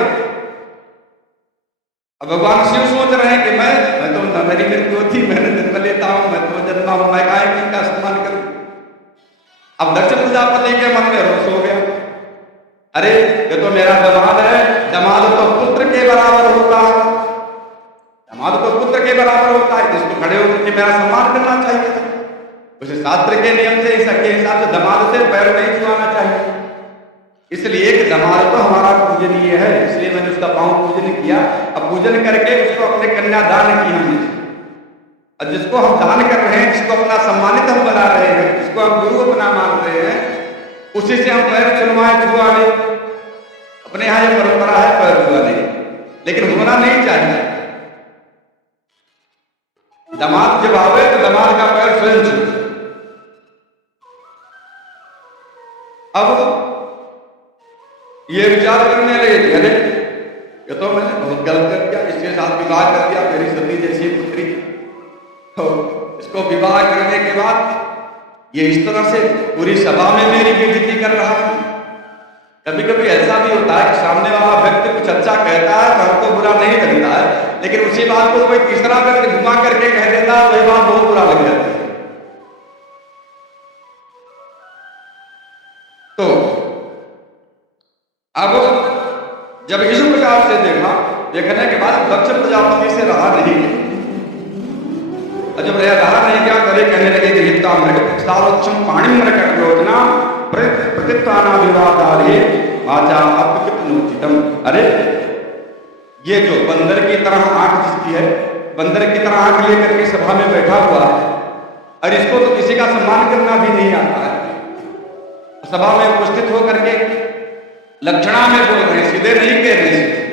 अब भगवान शिव सोच रहे हैं कि मैं तो मेरी मृत्यु थी, मैंने जन्म लेता हूं, मैं तो जन्मा हूं, मैं काहे इनका सम्मान करूं? अब दक्ष प्रजापति के मन में रोष हो गया, अरे ये तो मेरा दमाद है, दमाद तो पुत्र के बराबर होता है, दमाद तो पुत्र के बराबर होता है, इसको खड़े होकर के मेरा सम्मान करना चाहिए था। उसे शास्त्र के नियम से इसके हिसाब से दमाद से पैर नहीं छुआना चाहिए, इसलिए कि दमाद तो हमारा पूजनीय है, इसलिए मैंने उसका पांव पूजन किया। अब पूजन करके उसको अपने कन्या दान की हमने, और जिसको हम दान कर रहे हैं, जिसको अपना सम्मानित हम बना रहे हैं, जिसको हम गुरु अपना मान रहे हैं, उसी से हम पैर छुलवाएं छुआने। अपने यहाँ ये परंपरा है पैर छुआने, लेकिन होना नहीं चाहिए। दमाद जब आवे तो दमाद का पैर स्वयं छू। अब ये विचार करने लगे, अरे ये तो मैंने बहुत गलत कर दिया, इसके साथ विवाह कर दिया, मेरी सती जैसी पुत्री, तो इसको विवाह करने के बाद ये इस तरह से पूरी सभा में मेरी बेइज्जती कर रहा है। कभी कभी ऐसा भी होता है कि सामने वाला व्यक्ति कुछ अच्छा कहता है तो हमको बुरा नहीं लगता है, लेकिन उसी बात को कोई तीसरा व्यक्ति घुमा करके कह देता है, वही बात बहुत बुरा लग जाती है। तो अब जब इस प्रकार से देखने के बाद दक्ष प्रजापति से रहा नहीं, और जब रहा नहीं क्या करे, कहने लगे कि हिता मृग सालोक्षम पाणी मृग योजना प्रतित्वाना विवादारे वाचा अपकृतनोचितम। अरे ये जो बंदर की तरह आंख जिसकी है, बंदर की तरह आंख लेकर के सभा में बैठा हुआ है, और इसको तो किसी का सम्मान करना भी नहीं आता है, सभा में उपस्थित होकर के लक्षणा में बोल रहे हैं, सीधे नहीं कह रहे हैं।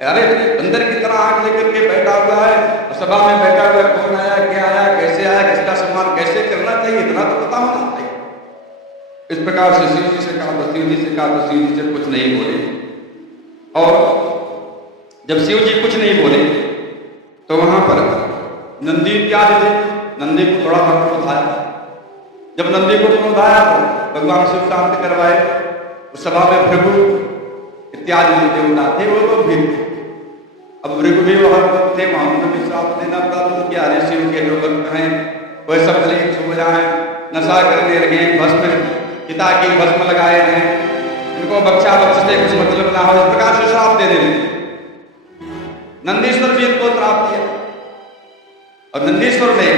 अरे अंदर की तरह आंख लेकर के बैठा हुआ है, और सभा में बैठा हुआ, कौन आया, क्या आया, कैसे आया, किसका सम्मान कैसे करना चाहिए, इतना तो पता होना चाहिए। इस प्रकार से शिव जी से कहा तो शिव जी से कहा तो शिव जी से कुछ नहीं बोले, और जब शिव जी कुछ नहीं बोले तो वहां पर नंदी इत्यादि थे, नंदी को थोड़ा सा क्रोध आया। जब नंदी को क्रोध आया तो भगवान शिव शांत करवाए। उस सभा में भृगु इत्यादि जो देवता थे वो लोग भी थे। अब भृगु भी वहां थे, वहां भी श्राप देना प्रारंभ किया, अरे शिव के जो भक्त हैं वह सब शरीर छू जाए, नशा करने लगे, भस्म पिता की भस्म लगाए हैं, इनको बच्चा बच्चे से कुछ मतलब ना हो, इस प्रकार से श्राप दे देंगे। नंदीश्वर जी इनको श्राप दिया, और नंदीश्वर ने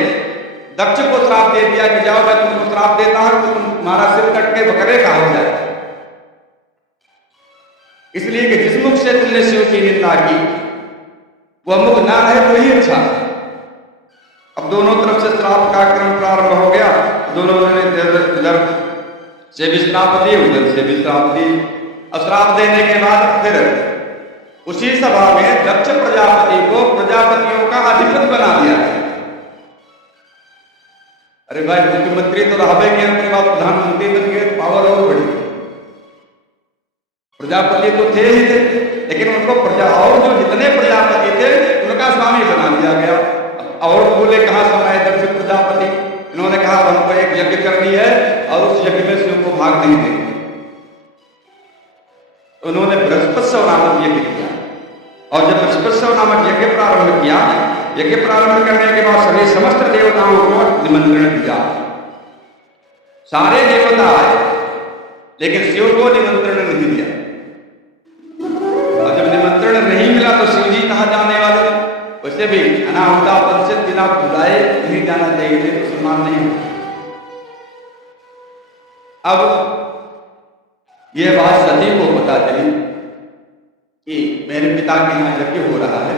दक्ष को श्राप दे दिया कि जाओ मैं तुमको श्राप देता हूं तो तुम्हारा सिर कट के बकरे का हो जाए, इसलिए कि जिस मुख से तुमने शिव की निंदा की वह मुख ना रहे तो ही अच्छा। अब दोनों तरफ से श्राप का क्रम प्रारंभ हो गया, दोनों ने से भी श्राप दिए, उधर से भी श्राप दिए। श्राप देने के बाद फिर उसी सभा में दक्ष प्रजापति को प्रजापतियों का अधिपति बना दिया। अरे भाई मुख्यमंत्री तो रहा के अपने बाद प्रधानमंत्री बन गए, पावर और बढ़ी। प्रजापति तो थे ही थे, लेकिन उनको प्रजा और जो जितने प्रजापति थे उनका स्वामी बना दिया गया। और बोले कहां समय दक्ष प्रजापति, इन्होंने कहा हमको एक यज्ञ करनी है और उस यज्ञ में शिव को भाग नहीं देंगे। उन्होंने बृहस्पतिस्व नामक यज्ञ किया, और जब बृहस्पतिस्व नामक यज्ञ प्रारंभ किया, यज्ञ प्रारंभ करने के बाद सभी समस्त देवताओं को निमंत्रण दिया। सारे देवता आए, लेकिन शिव को निमंत्रण नहीं दिया। और जब निमंत्रण नहीं मिला तो शिव जी कहा जाने वाले, वैसे भी अनाहुतापन से बिना बुलाए नहीं जाना चाहिए, तो सम्मान नहीं। अब यह बात सती को पता चली, मेरे पिता के यहाँ यज्ञ हो रहा है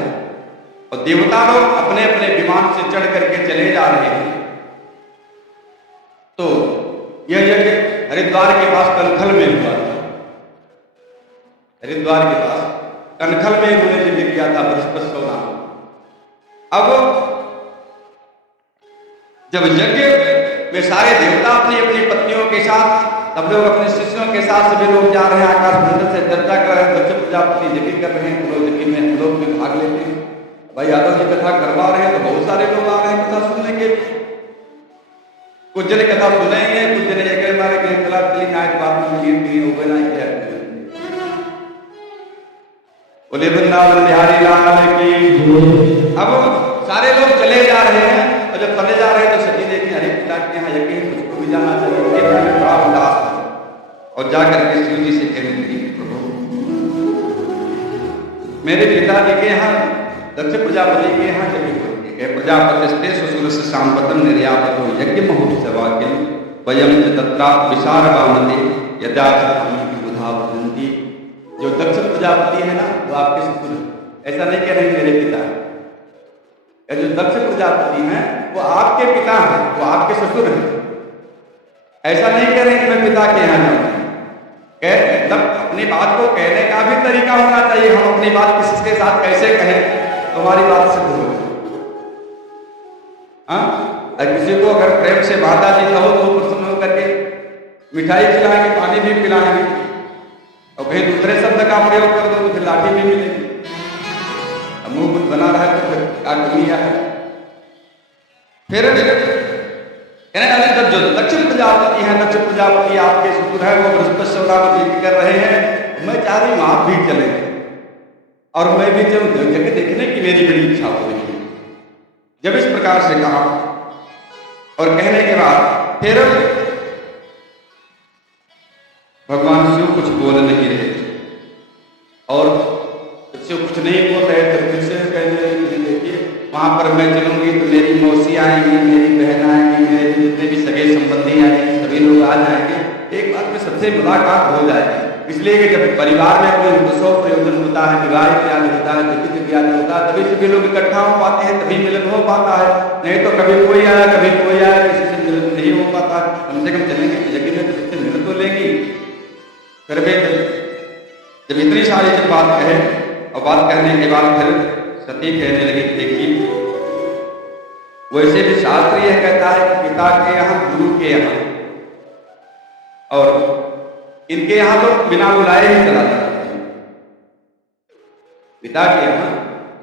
और देवता लोग अपने अपने विमान से चढ़ करके चले जा रहे हैं। तो यह यज्ञ हरिद्वार के पास कनखल में हुआ था। हरिद्वार के पास कनखल में इन्होंने यज्ञ किया था बृहस्पति नाम। अब जब यज्ञ में सारे देवता अपनी अपनी पत्नियों के साथ, सब लोग अपने शिष्यों के साथ, सभी लोग जा रहे हैं, आकाश मंडल से चर्चा कर रहे हैं, दक्ष प्रजापति यज्ञ कर रहे हैं, लोग यज्ञ में हम लोग भी भाग लेते हैं। भाई यादव जी कथा करवा रहे हैं तो बहुत सारे लोग आ रहे हैं कथा सुनने के। कुछ जने कथा सुनेंगे, कुछ जने ये कह मारे कि खिलाफ चली नायक बात में मिली हो गए ना क्या। बोले वृंदावन बिहारी लाल की। अब सारे लोग चले जा रहे हैं और जब चले जा रहे हैं तो सती देवी हरे पिता के यहाँ यज्ञ मुझको भी जाना चाहिए, बड़ा उदास था और जाकर के शिव जी से कहने लगी, प्रभु मेरे पिताजी के यहाँ दक्ष प्रजापति के यहाँ यज्ञ होती है। प्रजापति ससुर से सांपतम निर्यापतो यज्ञ महोत्सवाक्य वयम तत्रा विशार बामते यदा बुधा वदंती। जो दक्ष प्रजापति है ना वो आपके ससुर है, ऐसा नहीं कह रहे मेरे पिता। जो दक्ष प्रजापति हैं वो आपके पिता हैं, वो आपके ससुर हैं। ऐसा नहीं कह रहे कि मैं पिता के यहाँ जाऊँ। मतलब अपनी बात को कहने का भी तरीका होना चाहिए। हम अपनी बात किसी के साथ कैसे कहें तो हमारी बात सिद्ध हो। किसी को अगर प्रेम से माता जी कहो तो प्रसन्न होकर के मिठाई खिलाएंगे, पानी भी पिलाएंगे, और कहीं दूसरे शब्द का प्रयोग कर दो तो फिर लाठी भी मिलेगी। मुंह कुछ बना रहा है तो फिर क्या दुनिया है। फिर जो दक्ष प्रजापति है, दक्ष प्रजापति आपके ससुर है, वो बृहस्पति सौदावती कर रहे हैं। मैं चाह रही हूँ आप भी चले और मैं भी चलूँ जगह देखने की मेरी बड़ी इच्छा हो रही है। जब इस प्रकार से कहा और कहने के बाद फिर भगवान शिव कुछ बोल नहीं रहे और शिव कुछ नहीं बोल रहे तो फिर से कहने लगे, देखिए वहां पर मैं चलूंगी तो मेरी मौसी आएंगी, मेरी बहन आएंगी, मेरे जितने भी सगे संबंधी आएंगे, सभी लोग आ जाएंगे, एक बार में सबसे मुलाकात हो जाएगी। इसलिए कि जब परिवार में कोई उत्सव प्रयोजन होता है, विवाह इत्यादि होता है, जब इत्यादि होता है, तभी सभी लोग इकट्ठा हो पाते हैं, तभी मिलन हो पाता है। नहीं तो कभी कोई आया कभी कोई आया, किसी से मिलन नहीं हो पाता। कम से कम चलेंगे यज्ञ में तो सबसे मिलन तो लेंगी। फिर भी जब इतनी सारी जब बात कहे और बात कहने के बाद फिर सती कहने लगी, देखिए वैसे भी शास्त्र यह कहता है कि पिता के यहाँ गुरु के यहाँ, और इनके यहाँ तो बिना बुलाए ही चला जाता है। पिता के यहाँ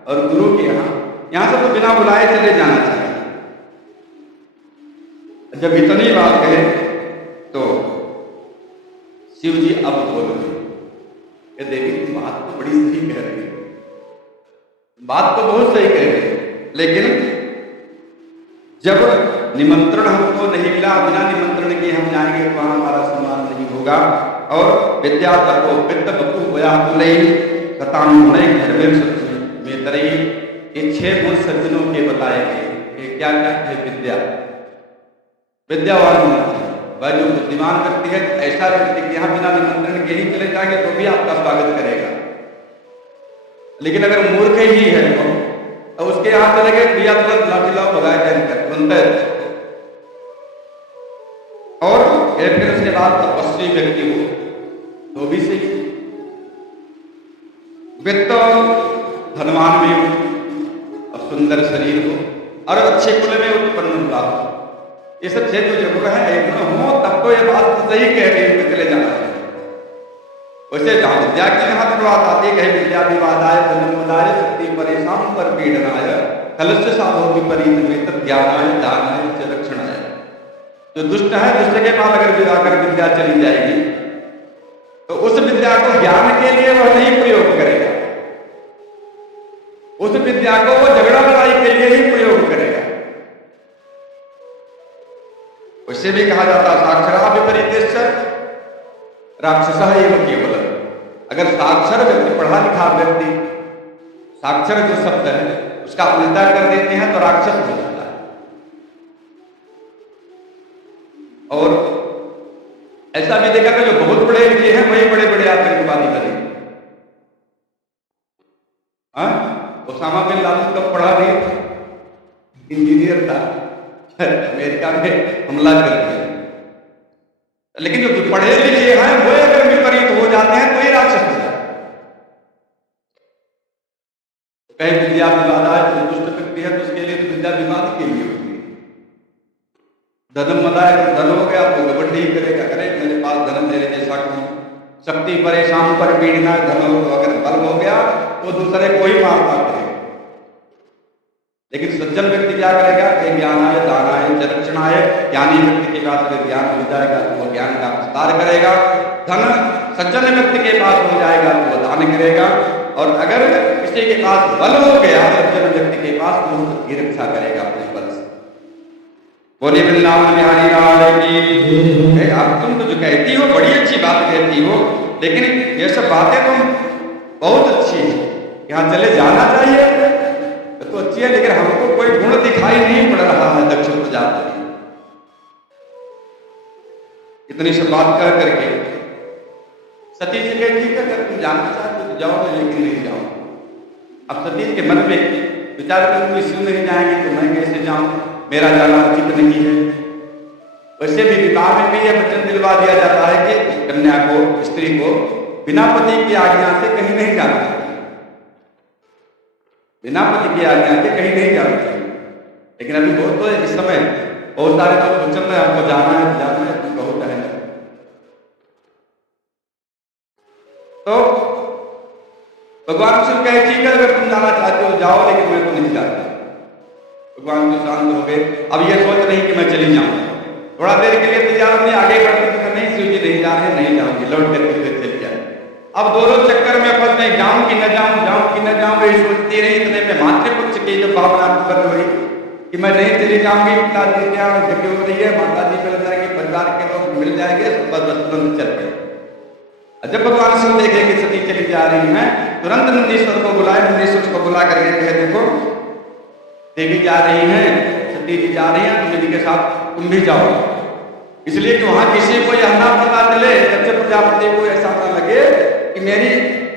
और गुरु के यहाँ से तो बिना बुलाए चले जाना चाहिए। जब इतनी बात कहे तो शिव जी अब बोलो, ये देवी तुम बात तो बड़ी सही कह रही है, बात तो बहुत सही कह रही है, लेकिन जब निमंत्रण हमको नहीं मिला, बिना निमंत्रण के हम जाएंगे तो वहां हमारा सम्मान नहीं होगा। और विद्या तपो वित्त बपू होया नहीं कतान नहीं घर में तरही। ये 6 गुण सज्जनों के बताए गए। ये क्या क्या है? विद्या, विद्यावान होना चाहिए। वह जो बुद्धिमान व्यक्ति है ऐसा व्यक्ति कि यहाँ बिना निमंत्रण के ही चले जाएंगे तो भी आपका स्वागत करेगा। लेकिन अगर मूर्ख ही है तो उसके यहाँ चले गए क्रिया तुरंत लाठी लाओ भगाए जाएंगे तुरंत। और फिर उसके बाद तपस्वी व्यक्ति हो तो भी सही, वित्त धनवान भी हो और सुंदर शरीर हो और अच्छे कुल में उत्पन्न हुआ हो, ये सब छह तो जरूर है। एक हो तब तो ये बात सही कह रही है, चले जाना चाहिए। वैसे जहां विद्या की यहाँ पर बात आती है, कहीं विद्या विवादाय धनमुदाय शक्ति परेशान पर पीड़नाय कलश साधो विपरीत में ज्ञानाय दानाय च रक्षणाय। जो दुष्ट है दुष्ट के पास अगर विदाकर विद्या चली जाएगी तो उस विद्या को ज्ञान के लिए वह नहीं प्रयोग करेगा, उस विद्या को वो झगड़ा लड़ाई के लिए ही प्रयोग करेगा। उससे भी कहा जाता साक्षरा विपरीत राक्षस एवं केवल। अगर साक्षर व्यक्ति, पढ़ा लिखा व्यक्ति, साक्षर जो शब्द है उसका उल्टा कर देते हैं तो राक्षस हो जाता है। और ऐसा भी देखा कि जो बहुत बड़े लिखे हैं वही बड़े बड़े आतंकवादी बने। अमेरिका में हमला कर दिया। लेकिन जो पढ़े लिखे हैं वो अगर विपरीत हो जाते हैं तो ये राक्षस हो जाते हैं। कहीं विद्या विवाद है, दुष्ट व्यक्ति है तो उसके लिए तो विद्या विवाद के लिए होती है। धर्म मदाय धन हो गया तो गबड्डी करेगा, करे मेरे पास धर्म मेरे जैसा कौन, शक्ति परेशान पर पीड़ना धन हो, अगर बल हो गया तो दूसरे कोई मारता करेगा। लेकिन सज्जन व्यक्ति क्या करेगा कि ज्ञानाय दानाय चरक्षणाय, ज्ञानी व्यक्ति के पास अगर ज्ञान हो जाएगा तो वो ज्ञान का विस्तार करेगा। धन सज्जन व्यक्ति के पास हो जाएगा तो वो दान करेगा, और अगर किसी के पास बल हो गया सज्जन व्यक्ति के पास तो उसकी रक्षा करेगा अपने बल से। बोले वृंदावन बिहारी लाल की। अब तुम तो जो कहती हो बड़ी अच्छी बात कहती हो, लेकिन ये सब बातें तुम बहुत अच्छी है, यहाँ चले जाना चाहिए तो अच्छी है, लेकिन हमको कोई गुण दिखाई नहीं पड़ रहा है दक्ष प्रजापति। इतनी सब बात कर करके सती जी कह ठीक है अगर तुम जाना चाहते तो जाओ, लेकिन नहीं जाओ। अब सती जी के मन में विचार कर तुम इसमें नहीं जाएंगे तो मैं कैसे जाऊं, मेरा जाना उचित नहीं है। वैसे भी विवाह में भी यह वचन दिलवा दिया जाता है कि कन्या को, स्त्री को बिना पति की आज्ञा से कहीं नहीं जाना चाहिए, बिना पति की आज्ञा के कहीं नहीं जाना चाहिए। लेकिन अभी बहुत तो इस समय बहुत सारे लोग सोचते हैं हमको जाना है बहुत है। तो भगवान शिव कहे ठीक है अगर तुम जाना चाहते हो जाओ, लेकिन मैं तो नहीं जाता। भगवान तो शांत हो गए। अब ये सोच रही कि मैं चली जाऊं, थोड़ा देर के लिए तैयार नहीं, आगे बढ़ती तो नहीं शिव जी नहीं जा रहे, नहीं जाऊंगी, लौट करके फिर चल जाए। अब दोनों चक्कर में फंस गई, जाऊं कि न जाऊं, जाऊं कि न जाऊं, वही सोचती रही। इतने में मातृपक्ष की जो भावना उत्पन्न हुई कि मैं नहीं चली जाऊंगी, पिताजी क्या जगह हो रही है, माता जी मिल जाएंगे, परिवार के लोग मिल जाएंगे, बस तुरंत चल गए। जब भगवान शिव देखे कि सती चली जा रही है, तुरंत नंदीश्वर को बुलाए, नंदीश्वर को बुला करके कहे देखो देवी जा रही है, सती जी जा रही है, तुम इनके साथ तुम भी जाओ। इसलिए कि वहां किसी को यह ना पता चले, दक्ष प्रजापति को ऐसा ना लगे कि मेरी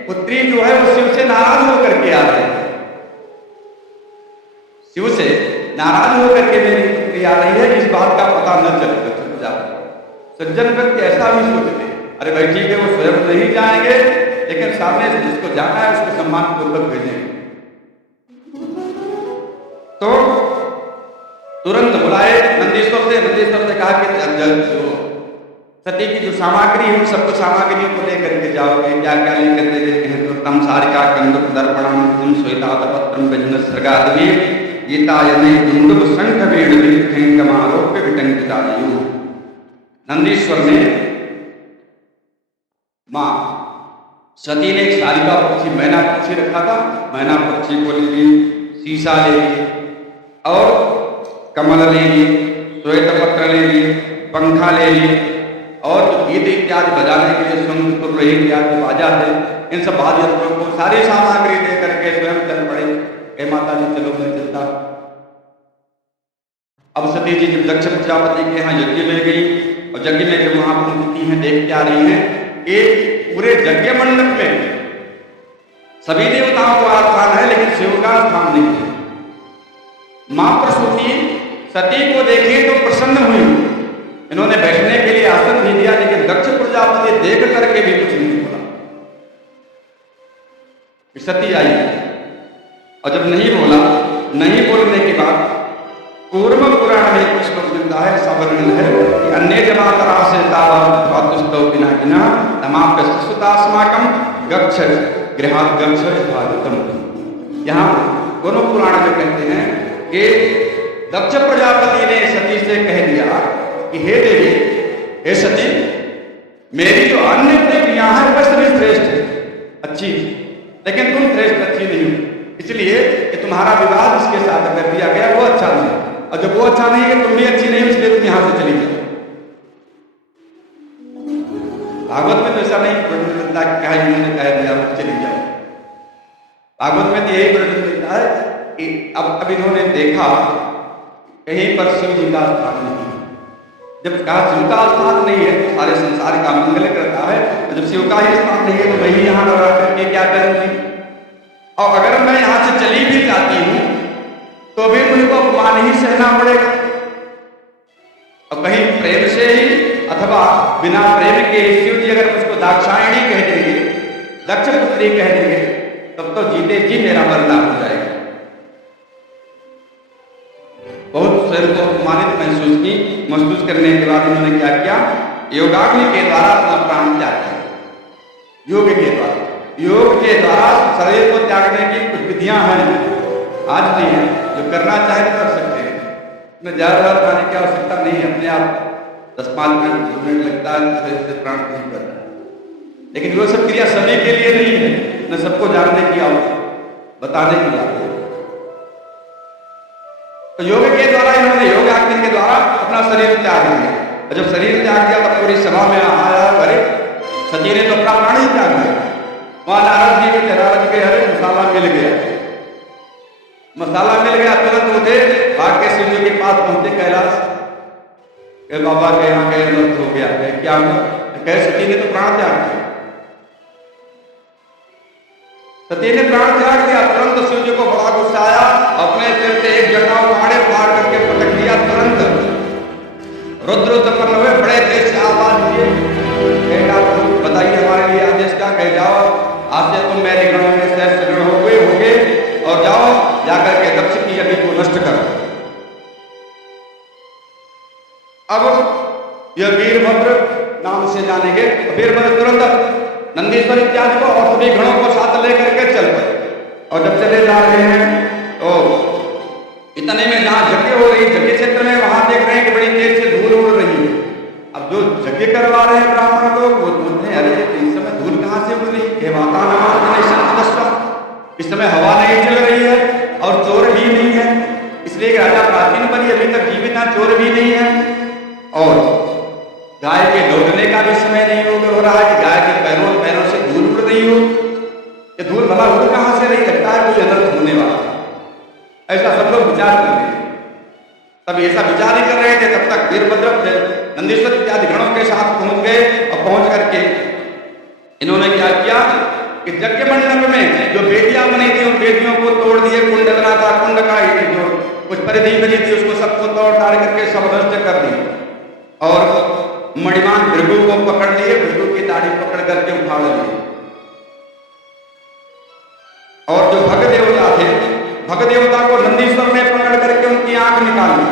पुत्री जो है वो शिव से नाराज होकर के आ रही है, शिव से नाराज होकर के मेरी पुत्री आ रही है, इस बात का पता न चले दक्ष प्रजापति। सज्जन व्यक्ति ऐसा भी सोचते, अरे भाई ठीक है वो स्वयं नहीं जाएंगे, लेकिन सामने से जिसको जाना है उसको सम्मान पूर्वक भेजेंगे। तो तुरंत बुलाए नंदीश्वर से, नंदीश्वर ने कहा कि जो सती की जो सामग्री है उन सबको सामग्रियों को लेकर के जाओगे, क्या क्या लेकर के देते हैं तो तम सारिका कंदुक दर्पणम तुम श्वेतात पत्रम व्यजन सर्गादवी गीतायने दुंदुभ शंख वेद विठंगमारोप्य विटंकितायु। नंदीश्वर ने माँ सती ने एक सारिका पक्षी मैना पक्षी रखा था, मैना पक्षी को ले ली, शीशा ले ली और कमल ले ली, श्वेत पत्र ले ली, पंखा ले ली, और जो गीत इत्यादि बजाने के लिए शंख तुर्रही इत्यादि बाजा थे, इन सब वाद्ययंत्रों को सारी सामग्री दे करके स्वयं चल पड़े। हे माता जी चलो मैं चलता। अब सती जी जब दक्ष प्रजापति के यहाँ यज्ञ में गई और यज्ञ में जब वहां पहुंचती हैं, देख क्या रही हैं, एक पूरे यज्ञ मंडप में सभी देवताओं का स्थान है लेकिन शिव का स्थान नहीं है। मां प्रसूति सती को देखी तो प्रसन्न हुई, इन्होंने बैठने के लिए आसन भी दिया, लेकिन दक्ष प्रजापति देख करके भी कुछ नहीं बोला। सती आई और जब नहीं बोला, नहीं बोलने के बाद पूर्व पुराण में एक श्लोक मिलता है, ऐसा वर्णन है कि अन्य जमातरा से तावस्तौ बिना गिना तमाप सुतास्माकम गच्छ गृहात् गच्छ भारतम। यहाँ दोनों पुराण में कहते हैं कि दक्ष प्रजापति ने सती से कह दिया कि हे देवी, हे सती, मेरी जो अन्य देवियां हैं वह सभी श्रेष्ठ अच्छी, लेकिन तुम श्रेष्ठ अच्छी नहीं हो, इसलिए कि तुम्हारा विवाह जिसके साथ कर दिया गया वो अच्छा नहीं, और जब वो अच्छा नहीं है तुम भी अच्छी नहीं हो, इसलिए तुम यहां से चली जाओ। भागवत में तो ऐसा नहीं वर्णन मिलता कि कहा इन्होंने कह दिया चली जाओ। भागवत में तो यही वर्णन मिलता है कि अब इन्होंने देखा कहीं पर शिव जी का स्थान नहीं है। जब कहा शिव का स्थान नहीं है तो सारे संसार का मंगल करता है, तो जब शिव का ही स्थान नहीं है तो वही यहाँ लगा करके क्या करूंगी, और अगर मैं यहाँ से चली भी जाती हूँ तो भी मुझको अपमान ही सहना पड़ेगा। अथवा बिना प्रेम के शिव जी अगर उसको दाक्षायणी कह देंगे, दक्ष पुत्री कह देंगे, तब तो जीते जी मेरा मरना हो जाएगा। बहुत स्वयं को अपमानित महसूस करने के बाद इन्होंने क्या किया, योगाग्नि के द्वारा अपना प्राण त्याग किया। योग के द्वारा, योग के द्वारा शरीर को त्यागने की कुछ विधियां हैं, आज नहीं है, जो करना चाहे तो कर सकते हैं। इसमें ज्यादा खाने की आवश्यकता नहीं है, अपने आप 10-5 मिनट 2 मिनट लगता है शरीर से प्राण नहीं करना। लेकिन वो सब क्रिया सभी के लिए नहीं है, न सबको जानने की बताने की बात है। तो योग के द्वारा इन्होंने योगाग्नि के द्वारा अपना शरीर त्याग दिया। और जब शरीर त्याग दिया तब पूरी सभा में आया, अरे सती ने तो अपना प्राण ही त्याग दिया। वहां नारद जी के नारद के अरे मसाला मिल गया, मसाला मिल गया, तुरंत उठे भाग के शिव जी के पास पहुंचे कैलाश के बाबा के यहाँ के अनर्थ हो गया है, क्या हुआ? कहे सती ने तो प्राण त्याग दिया। सती ने प्राण त्याग दिया, तुरंत शिव जी को बड़ा गुस्सा आया, अपने सिर से एक जटा उखाड़े फाड़ करके पटक दिया। तुरंत रुद्र उत्पन्न हुए, बड़े तेज से आवाज दिए, बताइए हमारे लिए आदेश क्या, कह जाओ आज से तुम मेरे गणों में श्रेष्ठ गण होगे और जाओ जाकर के दक्ष की यज्ञ को नष्ट करो। अब यह वीरभद्र नाम से जानेंगे। वीरभद्र तुरंत नंदीश्वर इत्यादि को और सभी गणों को साथ लेकर के चल पड़े। और जब चले जा रहे हैं तो इतने में जहां यज्ञ हो रही, यज्ञ क्षेत्र में, वहां देख रहे हैं कि बड़ी तेज से धूल उड़ रही है। अब जो यज्ञ करवा रहे हैं ब्राह्मण लोग वो बोलते हैं, अरे इस समय धूल कहां से उड़ रही है, इस समय हवा नहीं चल रही है और चोर भी नहीं है, इसलिए राजा प्राचीन बलि अभी तक जीवित है, चोर भी नहीं है, और गाय के दौड़ने का भी समय नहीं हो रहा है कि गाय के पैरों से धूल उड़ रही हो। ये धूल भला उड़ कहां से नहीं, लगता है कोई अनर्थ होने वाला, ऐसा सब लोग विचार कर रहे हैं। तब ऐसा विचार ही कर रहे थे, तब तक वीरभद्र नंदीश्वर इत्यादि गणों के साथ पहुंच गए। और पहुंच करके इन्होंने क्या किया कि यज्ञ मंडप में जो वेदियां बनी थी उन वेदियों को तोड़ दिए। कुंड बना था, कुंड का जो कुछ परिधि बनी थी उसको सबको तोड़ ताड़ करके सब नष्ट कर दिया। और मणिमान भृगु को पकड़ लिए, भृगु की दाढ़ी पकड़ करके उठा लिए। और जो भग देवता थे, भग देवता को नंदीश्वर ने पकड़ करके उनकी आंख निकाली।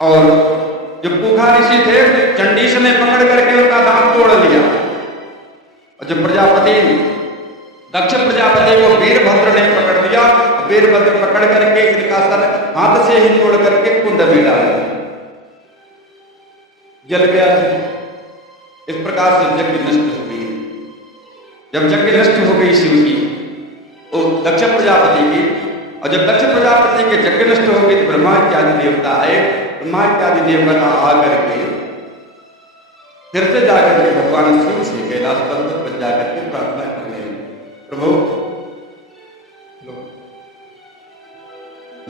और जो पूखा ऋषि थे, चंडीश ने पकड़ करके उनका दांत तोड़ लिया। और जो प्रजापति दक्ष प्रजापति को वीरभद्र ने पकड़ लिया। वीरभद्र पकड़ करके इनका सर हाथ से ही तोड़ करके कुंड में डाला, जल गया। इस प्रकार से यज्ञ नष्ट हो गई। जब यज्ञ नष्ट हो गई शिव की, वो दक्ष प्रजापति की, और जब दक्ष प्रजापति के यज्ञ नष्ट हो गई तो ब्रह्मा इत्यादि देवता आए। ब्रह्मा इत्यादि देवता आकर के फिर से जाकर के भगवान शिव से कैलाश पर्वत पर जाकर के प्रार्थना करने लगे, प्रभु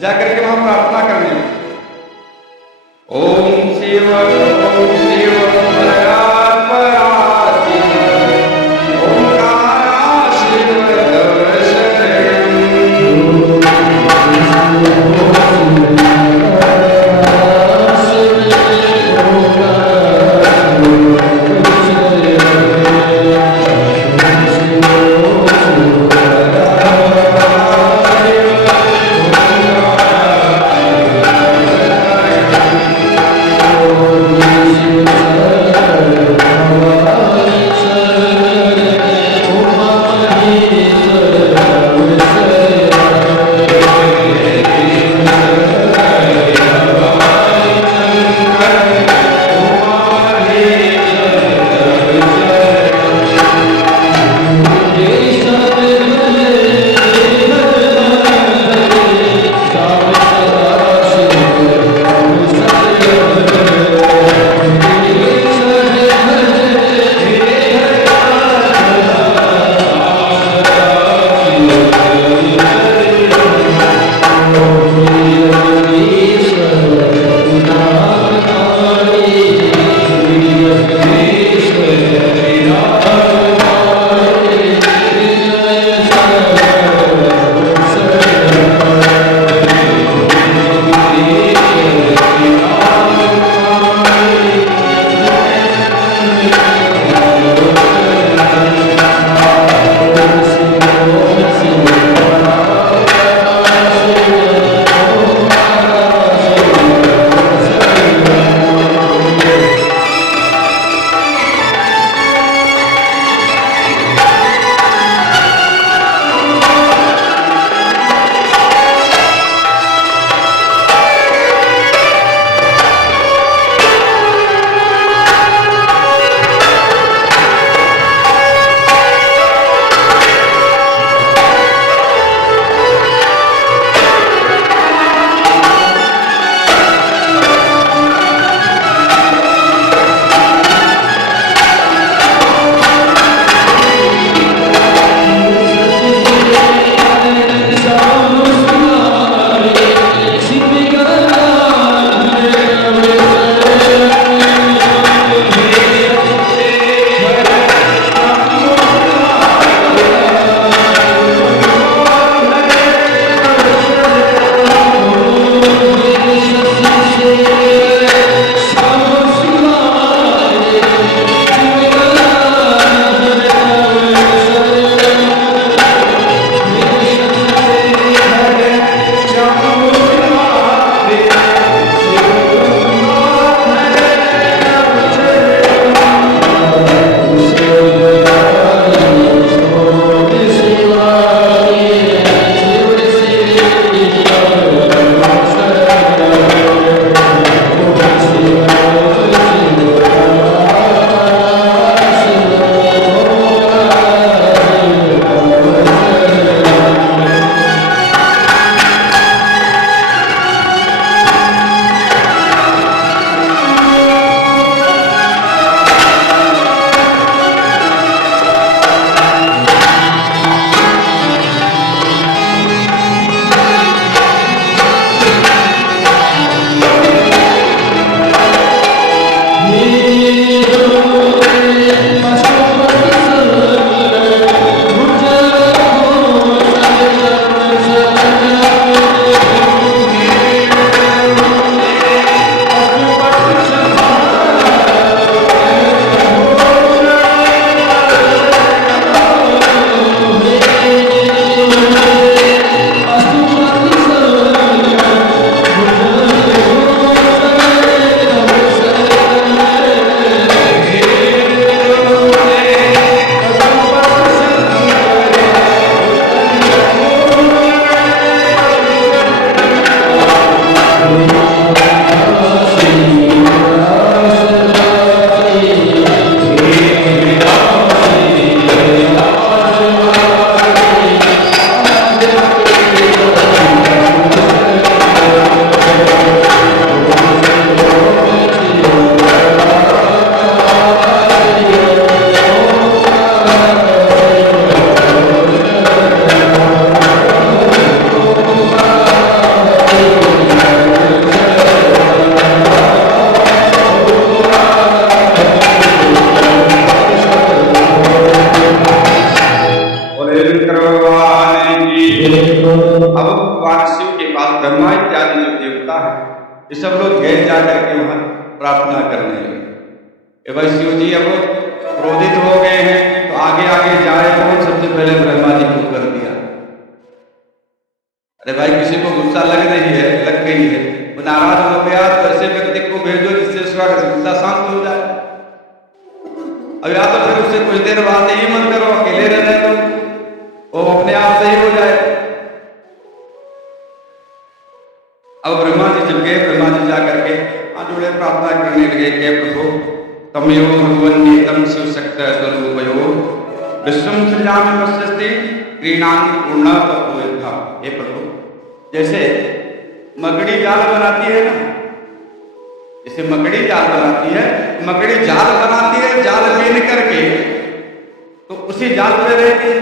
जाकर के वहां प्रार्थना करने लगे, ओम शिव Oh, जा करके वहां प्रार्थना करने लगे कि भाई शिव जी अब क्रोधित हो गए हैं, तो आगे आगे जाए कौन? सबसे पहले ब्रह्मा जी को कर दिया। अरे भाई किसी को गुस्सा लग रही है, लग गई है, वो नाराज हो गया तो ऐसे व्यक्ति को भेजो जिससे उसका गुस्सा शांत हो जाए। अब या तो फिर उससे कुछ देर बाद ही मत करो, अकेले रहने दो, वो अपने आप सही हो जाए। अब ब्रह्मा जी जब गए, ब्रह्मा जी जाकर के हाथ जोड़े प्रार्थना करने लगे कि प्रभु तमयो भगवन नेतम शिव शक्त स्वरूपयो विश्वम सृजामि पश्यति क्रीणानि पूर्णा तत्वोत्था। हे प्रभु, जैसे मकड़ी जाल बनाती है ना, जैसे मकड़ी जाल बनाती है, मकड़ी जाल बनाती है, जाल बीन करके तो उसी जाल पे रहती है,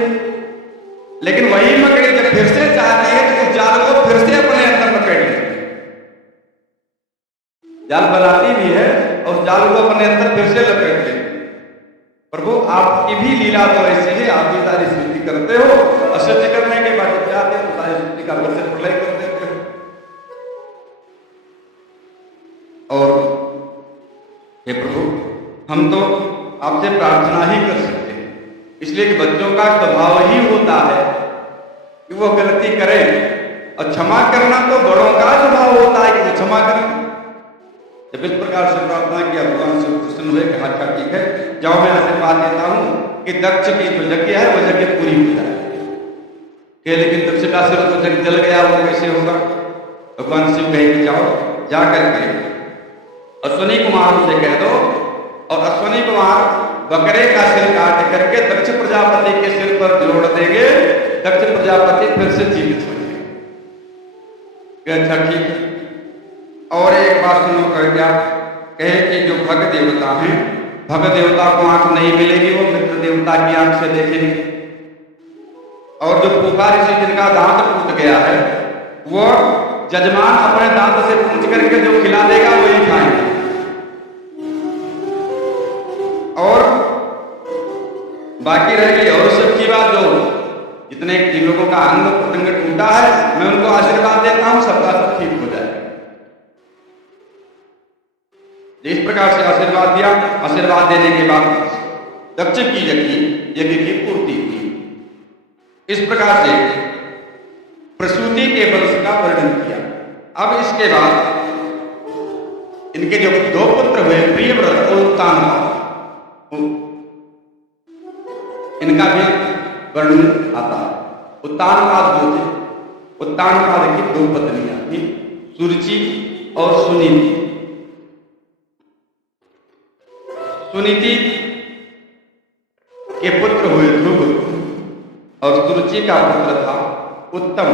लेकिन वही मकड़ी जब फिर से चाहती है तो उस जाल को फिर से अपने अंदर पकड़ लेती है। जाल बनाती भी है और उस जाल को अपने अंदर फिर से लपेट लेती है। प्रभु आपकी भी लीला तो ऐसी है, आप भी सारी सृष्टि करते हो और सृष्टि करने के बाद जब चाहते हो तो सारी सृष्टि का फिर से प्रलय कर देते हो। और हे प्रभु, हम तो आपसे प्रार्थना ही कर सकते हैं, इसलिए कि बच्चों का स्वभाव ही होता है कि वो गलती करें, और क्षमा करना तो बड़ों का स्वभाव होता है कि वो क्षमा करें। जब इस प्रकार से प्रार्थना किया, भगवान से प्रसन्न हुए कि अच्छा ठीक है, जाओ मैं आशीर्वाद देता हूं कि दक्ष की जो यज्ञ है वो यज्ञ पूरी हो जाए। लेकिन दक्ष का सिर तो जग जल गया, वो कैसे होगा? भगवान शिव कहे कि जाओ, जा करके अश्वनी कुमार से कह दो, और अश्वनी कुमार बकरे का सिर काट करके दक्ष प्रजापति के सिर पर जोड़ देंगे, दक्ष प्रजापति फिर से जीवित हो जाएंगे। अच्छा ठीक है। और एक बात सुनो, कह क्या कहे कि जो भग देवता हैं, भग देवता को आंख नहीं मिलेगी, वो मित्र देवता की आंख से देखेंगे। और जो फूफा ऋषि जिनका दांत टूट गया है, वो जजमान अपने दांत से पूछ करके जो खिला देगा वही खाएंगे। और बाकी रहेगी और सबकी बात, जो जितने जिन लोगों का अंग प्रत्यंग टूटा है, मैं उनको आशीर्वाद देता हूं सबका सब ठीक हो जाए। इस प्रकार से आशीर्वाद दिया। आशीर्वाद देने के बाद दक्ष की यज्ञ की पूर्ति हुई। इस प्रकार से प्रसूति के वंश का वर्णन किया। अब इसके बाद इनके जो दो पुत्र हुए, प्रियव्रत और उत्तानपाद, इनका भी वर्णन आता है। उत्तानपाद जो थे, उत्तानपाद की दो पत्नियां थी, सुरुचि और सुनीति। सुनीति के पुत्र हुए ध्रुव, और सुरुचि का पुत्र था उत्तम।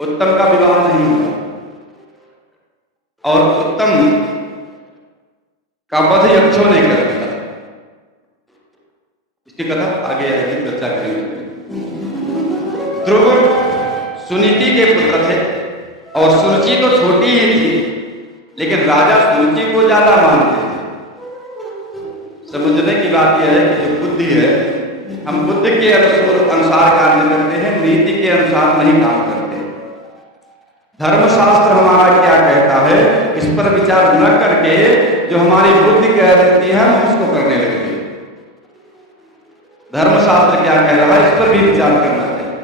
उत्तम का विवाह नहीं हुआ, और उत्तम का वध यक्षों ने कर दिया। इसकी कथा आगे आगे चर्चा करेंगे। ध्रुव सुनीति के पुत्र थे, और सुरुचि तो छोटी ही थी, लेकिन राजा सुरुचि को ज्यादा मानते थे। समझने की बात यह है कि जो बुद्धि है, हम बुद्धि के अनुसार कार्य करते हैं, नीति के अनुसार नहीं काम करते। धर्मशास्त्र हमारा क्या कहता है, इस पर विचार न करके जो हमारी बुद्धि कह देती है हम उसको करने लगते हैं। धर्मशास्त्र क्या कह रहा है, इस पर भी विचार करना चाहिए।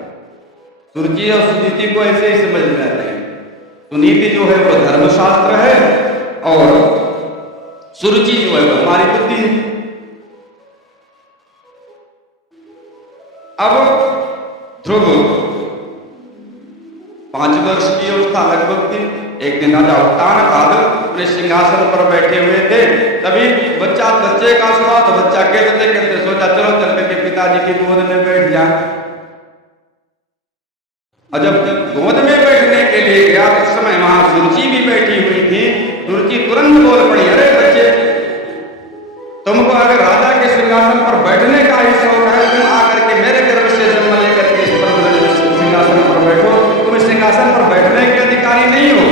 सुरुचि और सुनीति को ऐसे ही समझना चाहिए। सुनीति जो है वो धर्मशास्त्र है, और सुरुचि जो है वो हमारी बुद्धि है। अब ध्रुव 5 वर्ष की अवस्था लगभग थी। एक दिन राजा उत्तानपाद अपने सिंहासन पर बैठे हुए थे, तभी बच्चे का सुना तो बच्चा खेलते खेलते सोचा चलो चल करके पिताजी की गोद में बैठ जाए। और जब गोद में बैठने के लिए गया उस समय वहां सुरुचि भी बैठी हुई थी। सुरुचि तुरंत बोल पड़ी, अरे बच्चे, तुमको अगर राजा के सिंहासन पर बैठने का ही शौक है, तुम आकर के मेरे गर्भ से जन्म लेकर के इस पर सिंहासन पर बैठो, तुम इस सिंहासन पर बैठने के अधिकारी नहीं हो।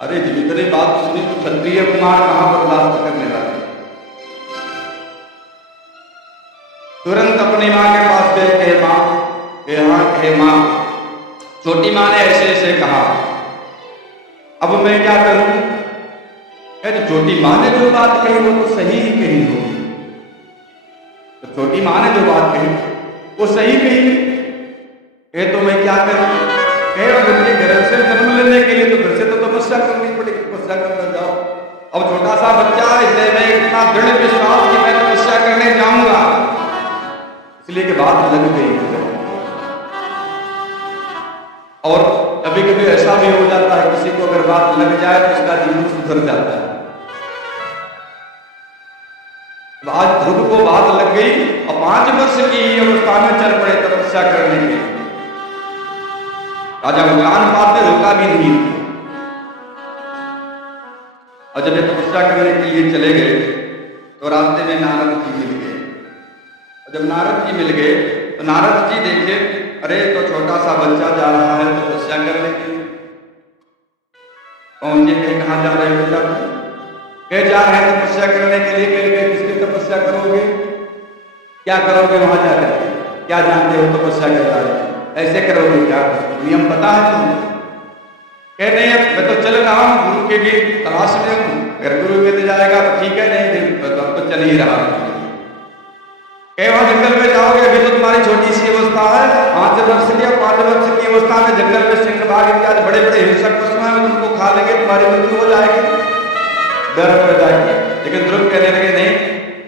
अरे जब इतनी बात सुनी तो क्षत्रिय कुमार कहां बर्दाश्त करने लगे, तुरंत अपनी मां के पास गए, कहे मां, छोटी मां ने ऐसे ऐसे कहा अब मैं क्या करूं? तो छोटी माँ ने जो बात कही वो तो सही ही कही होगी। तो छोटी माँ ने जो बात कही वो सही कही। तो मैं क्या करूं? उनके घर से जन्म लेने के लिए तो घर से तो तपस्या करनी पड़ेगी, तपस्या करने जाओ। अब छोटा सा बच्चा इसलिए मैं इतना दृढ़ विश्वास कि मैं तपस्या करने जाऊंगा, इसलिए कि बात लग गई। और कभी कभी ऐसा भी हो जाता है किसी को अगर बात लग जाए तो उसका जीवन सुधर जाता है। आज ध्रुव को बात लग गई और 5 वर्ष की अवस्था में चल पड़े तपस्या करने के। राजा उद्यानपाद ने रोका भी नहीं। और जब ये तपस्या करने के लिए चले गए तो रास्ते में नारद जी मिल गए। और जब नारद जी मिल गए तो नारद जी देखे, अरे तो छोटा सा बच्चा जा रहा है तपस्या करने के लिए। पहुंचे कहीं, कहाँ जा रहे हो बेटा? कह जा रहे हैं तपस्या करने के लिए। कह किसकी तपस्या करोगे? क्या करोगे वहां जाकर? क्या जानते हो तपस्या के बारे में? ऐसे करोगे क्या? नियम पता है तुम्हें? कह नहीं, मैं तो चल रहा हूँ, गुरु के भी तलाश में हूँ। अगर गुरु मिल जाएगा तो ठीक है, नहीं तो चल ही रहा हूँ। वहां जंगल में जाओगे, अभी तो तुम्हारी छोटी सी अवस्था है, 5 वर्ष की। 5 वर्ष की अवस्था में जंगल में सिंह बाघ इत्यादि बड़े बड़े हिंसक पशु हैं, तुमको खा लेंगे, तुम्हारी मृत्यु हो जाएगी, डर पड़ जाएगी। लेकिन ध्रुव कहने लगे, नहीं,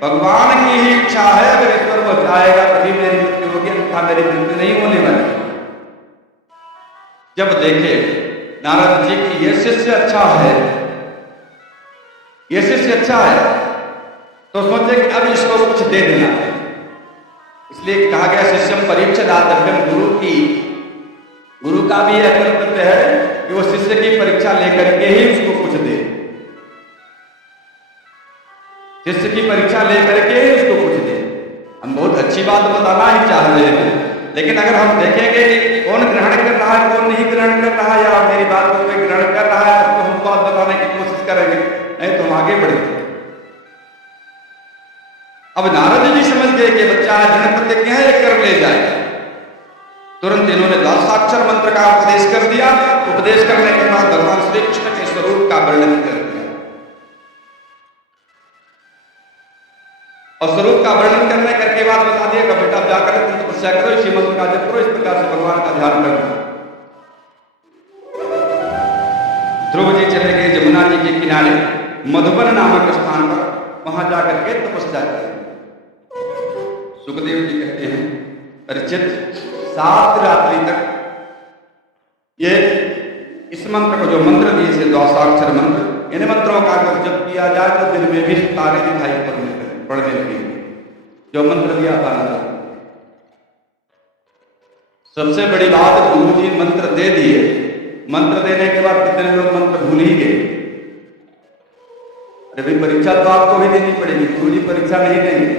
भगवान की ही इच्छा है, अगर ईश्वर वो चाहेगा तभी मेरी मृत्यु होगी, अन्यथा मेरी मृत्यु नहीं होने वाली। जब देखे नारद जी की ये शिष्य अच्छा है, ये शिष्य अच्छा है, तो सोचे कि अब इसको कुछ दे देना है। इसलिए कहा गया शिष्यम परीक्षा दातव्यम, गुरु का भी यह कर्तव्य है कि वो शिष्य की परीक्षा लेकर के ही उसको कुछ दे। शिष्य की परीक्षा लेकर के ही उसको कुछ दे। हम बहुत अच्छी बात बताना ही चाह रहे हैं, लेकिन अगर हम देखेंगे कि कौन ग्रहण कर रहा है, कौन नहीं ग्रहण कर रहा है, या मेरी बात को कोई ग्रहण कर रहा है, तो हम बात बताने की कोशिश करेंगे, नहीं तो हम आगे बढ़ेंगे। अब नारद जी समझ गए कि बच्चा जन्म प्रतिज्ञा है, कर ले जाएगा। तुरंत इन्होंने द्वादशाक्षर मंत्र का उपदेश कर दिया। उपदेश करने के बाद भगवान श्री कृष्ण के स्वरूप का वर्णन कर दिया। और स्वरूप का वर्णन करने करके बाद बता दिया कि बेटा जाकर तुम तपस्या करो, इसी मंत्र का जप करो, इस प्रकार से भगवान का ध्यान करना। ध्रुव जी चले गए जमुना जी के किनारे मधुबन नामक स्थान पर, वहां जाकर के तपस्या करें। सुखदेव जी कहते हैं, परीक्षित 7 रात्रि तक ये इस मंत्र को, जो मंत्र दिए से द्वादशाक्षर मंत्र, इन मंत्रों का अगर जप किया जाए तो दिन में भी तारे दिखाई पड़ने लगे, जो मंत्र दिया था। सबसे बड़ी बात, गुरु जी मंत्र दे दिए, मंत्र देने के बाद कितने लोग मंत्र भूल ही गए। अरे भाई, परीक्षा तो आपको ही देनी पड़ेगी, गुरु जी परीक्षा नहीं देंगे।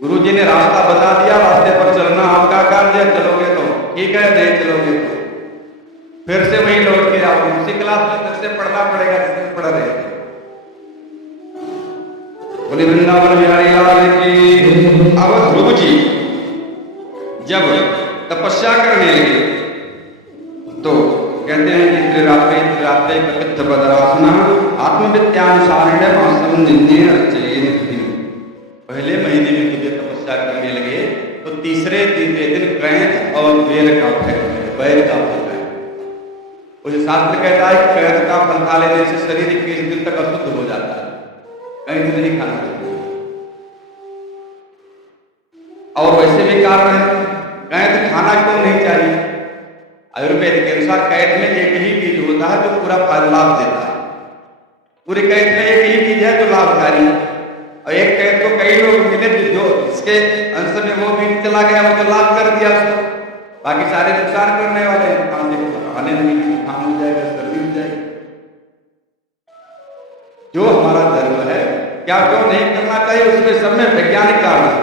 गुरु जी ने रास्ता बता दिया, रास्ते पर चलना आपका कार्य, चलोगे तो ठीक है, नहीं चलोगे तो फिर से वही लौट के आओगे। उसी क्लास में फिर से पढ़ना पड़ेगा जिसमें पढ़ रहे थे। बोले वृंदावन बिहारी लाल की। अब ध्रुव जी जब तपस्या करने लगे तो कहते हैं कि त्रिरात्रे कपित्थ बदरासना आत्मविद्यानुसारेण मासम निन्ने अर्चयेन। पहले महीने में जब तपस्या करने लगे तो तीसरे दिन कैथ और बेर का फल है। उसे शास्त्र कहता है कि कैथ का फल खा लेने से शरीर 21 दिन तक अशुद्ध हो जाता है, कैथ नहीं खाना चाहिए। और वैसे भी कारण है, कैथ खाना क्यों नहीं चाहिए? आयुर्वेद के अनुसार कैथ में एक ही बीज होता है जो पूरा लाभ देता है। पूरे कैथ में एक ही बीज है जो लाभकारी है, और एक कैथ को कई लोग मिले जो इसके अंश में वो बीज चला गया, वो तो लाभ कर दिया उसको, बाकी सारे नुकसान करने वाले हैं। खाने नहीं, जुकाम हो जाएगा, सर्दी हो जाएगी। जो हमारा धर्म है, क्या क्यों नहीं करना चाहिए, उसमें सब में वैज्ञानिक कारण है।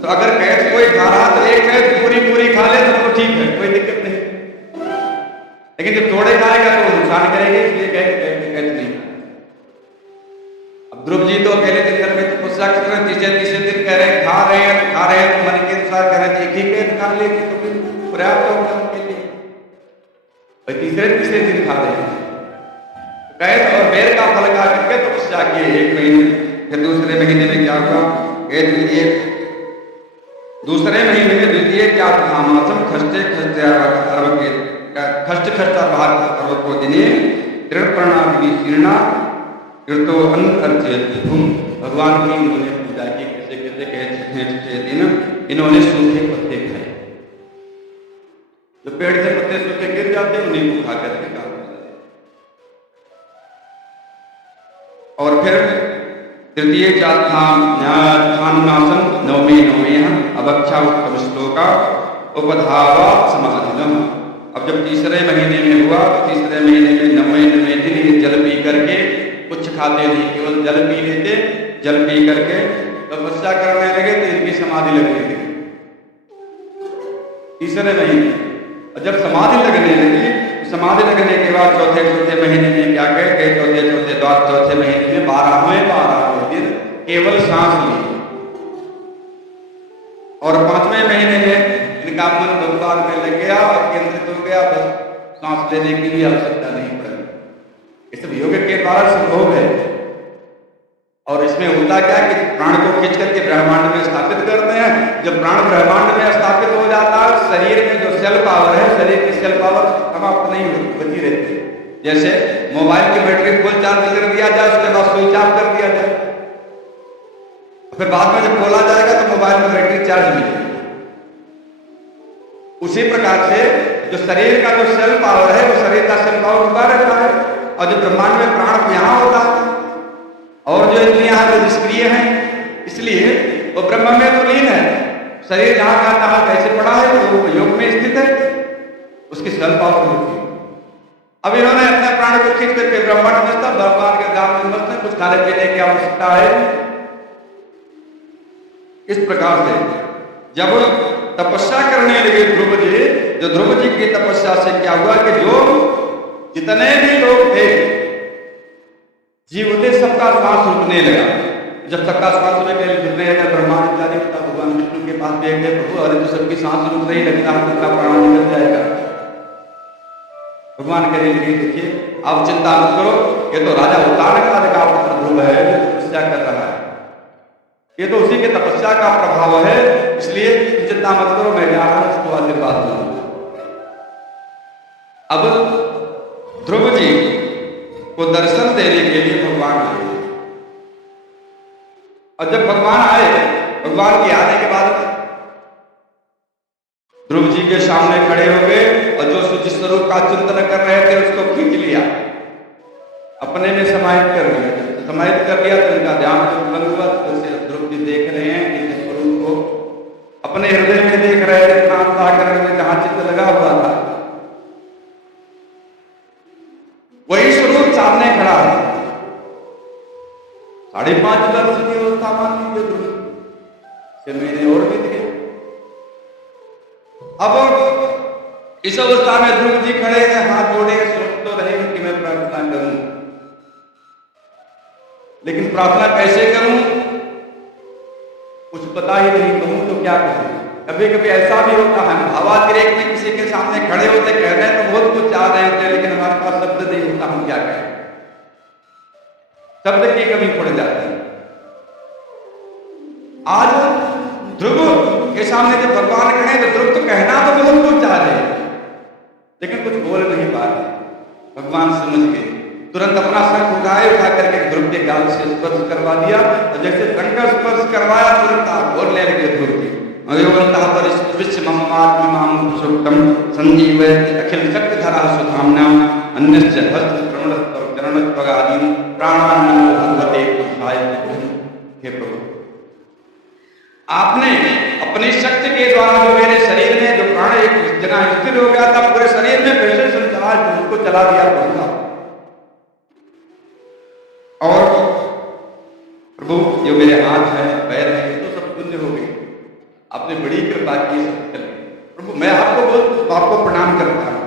तो अगर कैथ कोई खा रहा तो एक कैथ पूरी खा ले तो ठीक है, कोई दिक्कत नहीं। लेकिन जब थोड़े खाएगा तो नुकसान करेंगे, इसलिए कैथ नहीं। अब ध्रुव जी तो पहले दिन घर में तपस्या कर रहे, तीसरे दिन कह रहे खा रहे हैं तो मन के अनुसार कह रहे एक ही कैथ खा लेंगे तो फिर पर्याप्त होगा उनके लिए। तीसरे दिन खाते हैं। कैद और बेर का फल खा करके तपस्या किए 1 महीने। फिर दूसरे महीने में क्या हुआ? दूसरे महीने में द्वितीय क्या धामासम खष्टे खष्ट दिने तृण प्रणादि शीर्णा कृतो भगवान की इन्होंने पूजा की। कैसे कहते दिन इन्होंने सूखे पत्ते खाए। जो पेड़ से पत्ते सूखे गिर जाते हैं उन्हीं को खा करके काम करते। और फिर तृतीय न्यायानुनासम नवमे अवक्षा उत्तम श्लोका उपधावा समाधिनम। अब जब तीसरे महीने में हुआ तो तीसरे महीने में 9वें दिन ये जल पी करके, कुछ खाते नहीं, केवल जल पी लेते। जल पी करके तपस्या करने लगे तो इनकी समाधि लगने लगी तीसरे महीने। और जब समाधि लगने लगी, समाधि लगने के बाद चौथे महीने में क्या कहे? चौथे महीने में 12वें दिन केवल सांस ली। और 5वें महीने में इनका मन भगवान में लग गया और केंद्रित हो गया। बस सांस लेने की भी आवश्यकता नहीं पड़ी। इस योग के द्वारा संभव है। और इसमें होता क्या कि प्राण को खींच करके ब्रह्मांड में स्थापित करते हैं। जब प्राण ब्रह्मांड में स्थापित हो जाता है, शरीर में जो सेल पावर है, शरीर की सेल पावर समाप्त नहीं बची रहती। जैसे मोबाइल की बैटरी फुल चार्ज कर दिया जाए, उसके बाद स्विच ऑफ कर दिया जाए, फिर बाद में जब खोला जाएगा तो मोबाइल में बैटरी चार्ज मिलेगी। उसी प्रकार से जो शरीर का जो सेल पावर है, वो शरीर का सेल पावर रुका रहता है। और जो ब्रह्मांड में प्राण यहाँ होता है और जो इंद्रियां हैं वो निष्क्रिय हैं, इसलिए वो ब्रह्म में तो लीन है। शरीर जहां कहाँ कैसे पड़ा है वो योग में स्थित है, उसकी सेल पावर होती है। अब इन्होंने अपने प्राण को खींच करके ब्रह्मांड में स्थित, भगवान के धाम में मस्त है, कुछ खाने पीने की आवश्यकता है। इस प्रकार से जब तपस्या करने लगे ध्रुव जी, जो ध्रुव जी की तपस्या से क्या हुआ कि जो जितने भी लोग थे जीव थे, सबका श्वास रुकने लगा। जब सबका श्वास रुकने लगा, ब्रह्मांड भगवान विष्णु के पास भी गए, प्रभु अरे तो सबकी सांस रुक रही, लगता है सबका प्राण निकल जाएगा। भगवान कहने लगे देखिए आप चिंता मत करो, ये तो राजा उत्तानपाद का पुत्र ध्रुव है, तपस्या कर रहा है। ये तो उसी के तपस्या का प्रभाव है, इसलिए चिंता मत करो, मैं जा रहा हूं, उसको आशीर्वाद दूंगा। अब ध्रुव जी को दर्शन देने के लिए भगवान आए। और जब भगवान आए, भगवान के आने के बाद ध्रुव जी के सामने खड़े हो गए और जो जिस स्वरूप का चिंतन कर रहे थे उसको खींच लिया, अपने में समाहित कर लिया। समाहित कर लिया तो इनका ध्यान बुलंद हुआ। तो ध्रुव जी देख रहे हैं इनके स्वरूप को, अपने हृदय में देख रहे थे, में जहां चित्त लगा हुआ था वही स्वरूप सामने खड़ा है। 5.5 वर्ष की अवस्था मान लीजिए, 6 महीने और बीत गए। अब इस अवस्था में ध्रुव जी खड़े हैं, हाथ जोड़े, सोच तो रहे कि मैं प्रार्थना करूं, लेकिन प्रार्थना कैसे करूं कुछ पता ही नहीं, कहूं तो क्या कहूं। कभी कभी ऐसा भी होता है, भावातिरेक में किसी के सामने खड़े होते, कह रहे हैं तो बहुत कुछ चाह रहे होते हैं, लेकिन हमारे पास शब्द नहीं होता, हम क्या कहें, शब्द की कमी पड़ जाती है। आज ध्रुव के सामने जब भगवान खड़े तो ध्रुव तो कहना तो बहुत कुछ चाह रहे हैं, लेकिन कुछ बोल नहीं पा रहे। भगवान समझ गए, तुरंत अपना शंख उठा करके ध्रुव के गाल से स्पर्श करवा दिया। और जैसे शंख स्पर्श करवाया, तुरंत आप बोल ले लगे ध्रुव जी, अखिल शक्ति धरा सुधामना अन्यश्च हस्त चरणत्वगादीन प्राणान्नो भगवते पुरुषाय। हे प्रभु, आपने अपनी शक्ति के द्वारा जो मेरे शरीर में जो प्राण एक जगह स्थिर हो गया था, पूरे शरीर में वैसे संचार उसको चला दिया प्रभु। और प्रभु जो मेरे हाथ है, पैर है, तो सब शून्य हो गए। आपने बड़ी कृपा की सब कर। प्रभु मैं आपको प्रणाम करता हूं।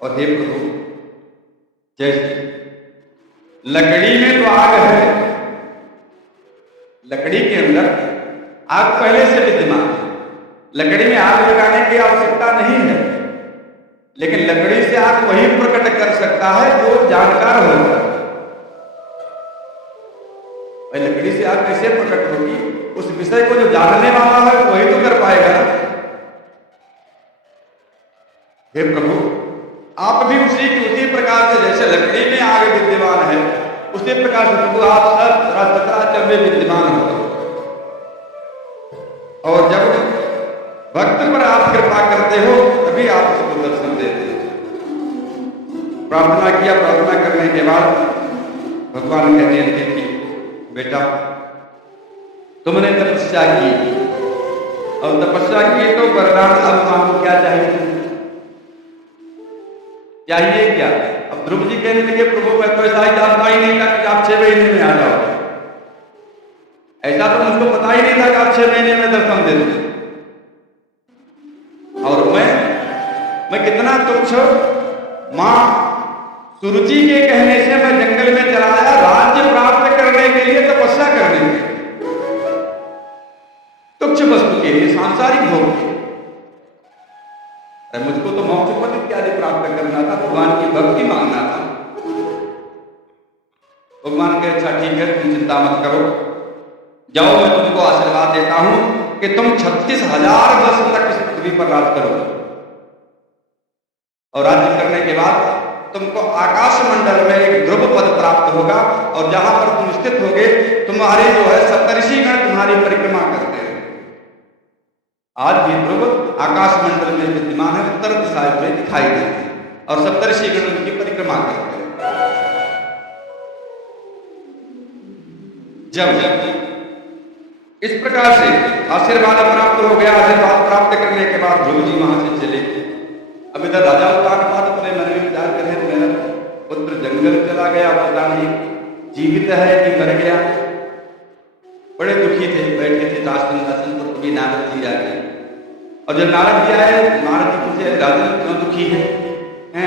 और हे प्रभु, जैसे लकड़ी में तो आग है, लकड़ी के अंदर आग पहले से विद्यमान है, लकड़ी में आग लगाने की आवश्यकता नहीं है। लेकिन लकड़ी से आग वही प्रकट कर सकता है जो जानकार होगा। भाई लकड़ी से आग कैसे प्रकट होगी? उस विषय को जो जानने वाला है वही तो कर पाएगा ना। हे प्रभु, आप भी उसी प्रकार से जैसे लकड़ी में आग विद्यमान है, उसी प्रकार से प्रभु आप सब चराचर में विद्यमान हो। और जब भक्त पर आप कृपा करते हो तभी आप उसको दर्शन देते हो। प्रार्थना किया, प्रार्थना करने के बाद भगवान कहते हैं कि बेटा तुमने तपस्या की, और तपस्या की तो वरदान अब मांगो, क्या चाहिए? चाहिए क्या? अब ध्रुव जी कहने लगे प्रभु मैं तो ऐसा ही जानता ही नहीं था कि आप 6 महीने में आ जाओ। ऐसा तो मुझको पता ही नहीं था कि आप 6 महीने में दर्शन दे दें। और मैं कितना तुच्छ, मां सुरुचि के कहने से मैं जंगल में चला आया राज्य प्राप्त करने के लिए, तपस्या करने के लिए, तुच्छ वस्तु के लिए, सांसारिक भोग के। मुझको तो मोक्ष पद इत्यादि प्राप्त करना था, भगवान की भक्ति मांगना था। भगवान के अच्छा ठीक है, तुम चिंता मत करो, जाओ मैं तुमको आशीर्वाद देता हूं कि तुम 36,000 वर्ष तक इस पृथ्वी पर राज करो, और राज्य करने के बाद तुमको आकाश मंडल में एक ध्रुव पद प्राप्त होगा, और जहां पर तुम स्थित होगे तुम्हारे जो है सप्तऋषि गण तुम्हारी परिक्रमा करते हैं। आज भी ध्रुव आकाश मंडल में विद्यमान है, उत्तर दिशा में दिखाई देते हैं, और सप्तऋषि गण उनकी परिक्रमा करते हैं। जब इस प्रकार से आशीर्वाद प्राप्त हो गया, आशीर्वाद प्राप्त करने के बाद ध्रुव जी वहां से चले। अब इधर राजा उत्तानपाद अपने मन में विचार कर रहे हैं, मेरा पुत्र जंगल चला गया, पता नहीं जीवित है कि मर गया। बड़े दुखी थे, बैठे थे दासन तो कभी नारद जी आए, और जब नारद जी आए, नारद जी पूछे राजन क्यों दुखी है?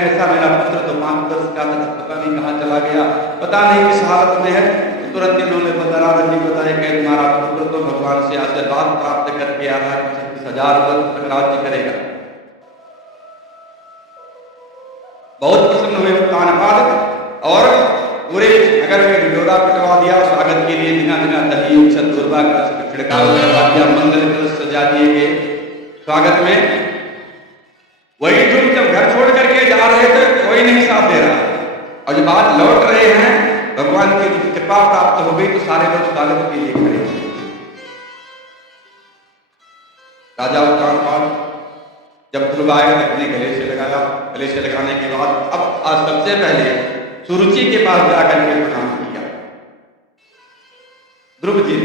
ऐसा मेरा पुत्र तो 5-10 का था, पता नहीं कहाँ चला गया, पता नहीं किस हालत में है। तुरंत इन्होंने नारद जी बताया कि तुम्हारा पुत्र तो भगवान से आशीर्वाद प्राप्त करके आ रहा है, 36,000 वर्ष तक राज्य करेगा। बहुत प्रसन्न हुए उत्तानपाद, और पूरे नगर में ढिढोरा पिटवा दिया। स्वागत के लिए जगह जगह दही दूर्वा का छिड़काव करवा दिया, मंगल कलश सजा दिए गए स्वागत में। वही ध्रुव जब घर छोड़ करके जा रहे थे, कोई नहीं साथ दे रहा, और जब आज लौट रहे हैं, भगवान की कृपा प्राप्त हो गई, तो सारे लोग स्वागत के लिए खड़े हुए। राजा उत्तानपाद जब ध्रुव आए अपने गले से लगाया, गले से लगाने के बाद अब आज सबसे पहले सुरुचि के पास जाकर के प्रणाम किया ध्रुव जी।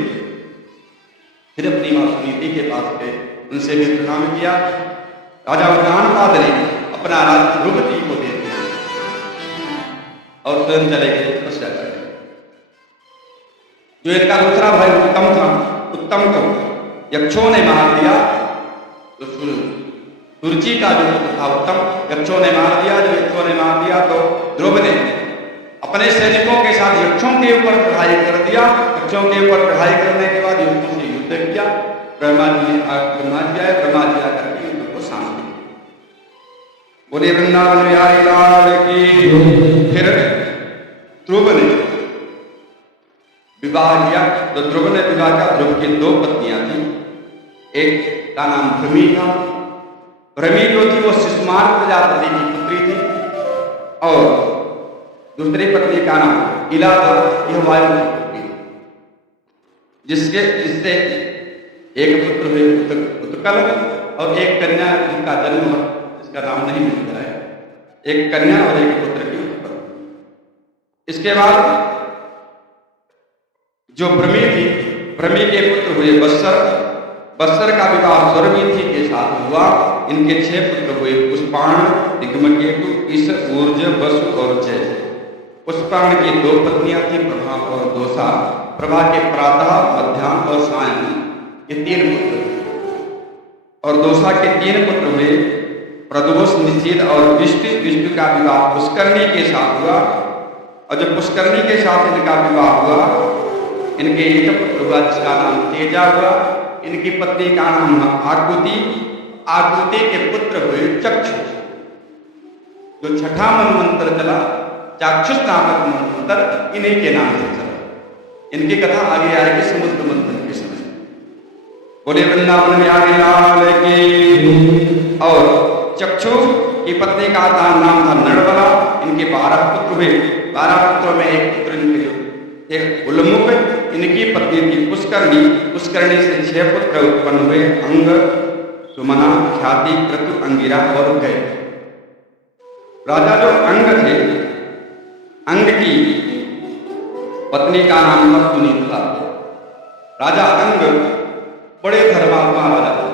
फिर अपनी मां सुनीति के पास गए, उनसे भी प्रणाम किया। राजा उत्तानपाद ने अपना राज्य ध्रुव जी को दे दिया, और स्वयं चले गए तपस्या करने। जो इनका दूसरा भाई उत्तम था, उत्तम को यक्षों ने मार दिया। तो सुरुचि का जो था उत्तम, यक्षों ने मार दिया। जो यक्षों ने मार दिया तो ध्रुव ने अपने सैनिकों के साथ यक्षों के ऊपर चढ़ाई कर दिया। यक्षों के ऊपर चढ़ाई करने के बाद यक्षों से युद्ध किया। ब्रह्मा जी आकर के युद्ध को शांत किया। बोले वृंदावन बिहारी लाल की। फिर ध्रुव ने विवाह किया। तो ध्रुव ने विवाह किया। ध्रुव की 2 पत्नियां थी, एक का नाम भ्रमी था। भ्रमी जो थी वो शिशुमार प्रजापति की पुत्री थी, और दूसरी पत्नी का नाम इला था, यह वायु की पुत्री, जिससे एक पुत्र हुए उत्कल, और एक कन्या उनका जन्म, इसका नाम नहीं मिलता है, एक कन्या और एक पुत्र की उत्पत्ति। इसके बाद जो भ्रमी थी, भ्रमी के पुत्र हुए बत्सर। बत्सर का विवाह स्वरमीथि के साथ हुआ। इनके 6 पुत्र हुए, पुष्पाण, दिग्मकेतु, ईश, ऊर्ज, वसु और जय। पुष्पाण की 2 पत्नियां थी, प्रभा और दोषा। प्रभा के प्रातः, मध्याह्न और सायं, ये 3 पुत्र हुए। और दोषा के 3 पुत्र हुए, प्रदोष, निषेध और विष्णु। विष्णु का विवाह पुष्करणी के साथ हुआ। और जब पुष्करणी के साथ इनका विवाह हुआ, इनके एक पुत्र हुआ जिसका नाम तेजा हुआ। इनकी पत्नी का नाम आकृति। आकृति के पुत्र हुए चक्षु। जो छठा मनवंतर चला, चाक्षुष नामक मनवंतर, इन्हीं के नाम से चला। इनकी कथा आगे आएगी समुद्र मंथन के समय। बोले वृंदावन बिहारी लाल की। और चक्षु की पत्नी का नाम था नड़बला। इनके 12 पुत्र हुए। 12 पुत्रों में एक पुत्र इनके जो थे उल्मुख, इनकी पत्नी थी पुष्करणी। पुष्करणी से 6 पुत्र उत्पन्न हुए, अंग, सुमना, ख्याति, क्रतु, अंगिरा और गय। राजा जो अंग थे, अंग की पत्नी का नाम था सुनीता। राजा अंग बड़े धर्मात्मा राजा थे।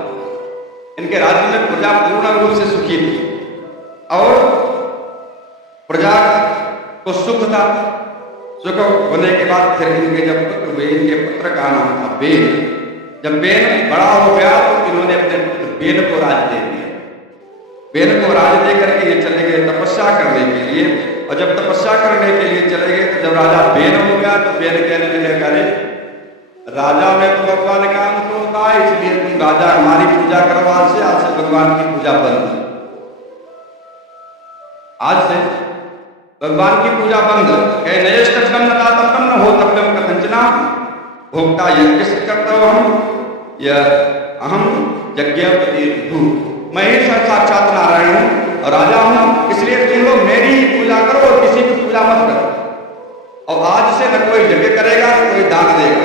इनके राज्य में प्रजा पूर्ण रूप से सुखी थी और प्रजा को सुख था। सुख होने के बाद फिर इनके जब पुत्र हुए, इनके पुत्र का नाम था बेन। जब बेन बड़ा हो गया तो इन्होंने अपने पुत्र बेन को राज दे दिया। बेन को राज दे करके ये चले गए तपस्या करने के लिए। और जब तपस्या करने के लिए चले गए तो जब राजा बेन हो गया तो बेन कहने लगे, अरे राजा में तो भगवान का अंश होता है, इसलिए तुम राजा हमारी पूजा करो। आज से भगवान की पूजा बंद। आज से भगवान की पूजा बंद। कहे नयस्तम न दातव्यम न होतव्यम कथंचना भोक्ता यज्ञ कर्तव्यम यह अहम यज्ञपति भू। मैं ही साक्षात नारायण हूं और राजा हूं, इसलिए तुम लोग मेरी ही पूजा करो और किसी की पूजा मत करो। और आज से न कोई यज्ञ करेगा न कोई दान देगा।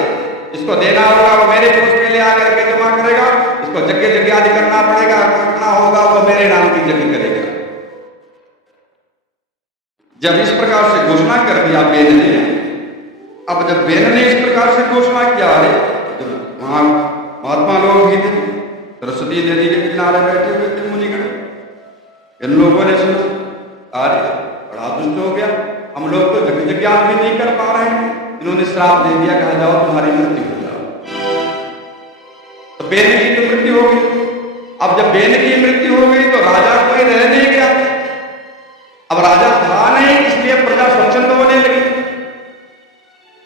इसको देना होगा वो मेरे कोष में ले आकर के जमा करेगा। इसको यज्ञ आदि करना पड़ेगा, करना होगा वो मेरे नाम की यज्ञ करेगा। जब इस प्रकार से घोषणा कर दिया बेन ने, अब जब बेन ने इस प्रकार से घोषणा किया, अरे वहां महात्मा लोग भी थे, सरस्वती नदी के किनारे बैठे हुए थे मुनिगण। इन लोगों ने सुना, अरे बड़ा दुष्ट हो गया, हम लोग तो यज्ञ भी नहीं कर पा रहे हैं। इन्होंने श्राप दे दिया, कहा जाओ तुम्हारी मृत्यु हो जाओ। तो बेन की तो मृत्यु हो गई। अब जब बेन की मृत्यु हो गई तो राजा कोई रह नहीं गया। अब राजा था नहीं, इसलिए प्रजा स्वच्छंद होने लगी।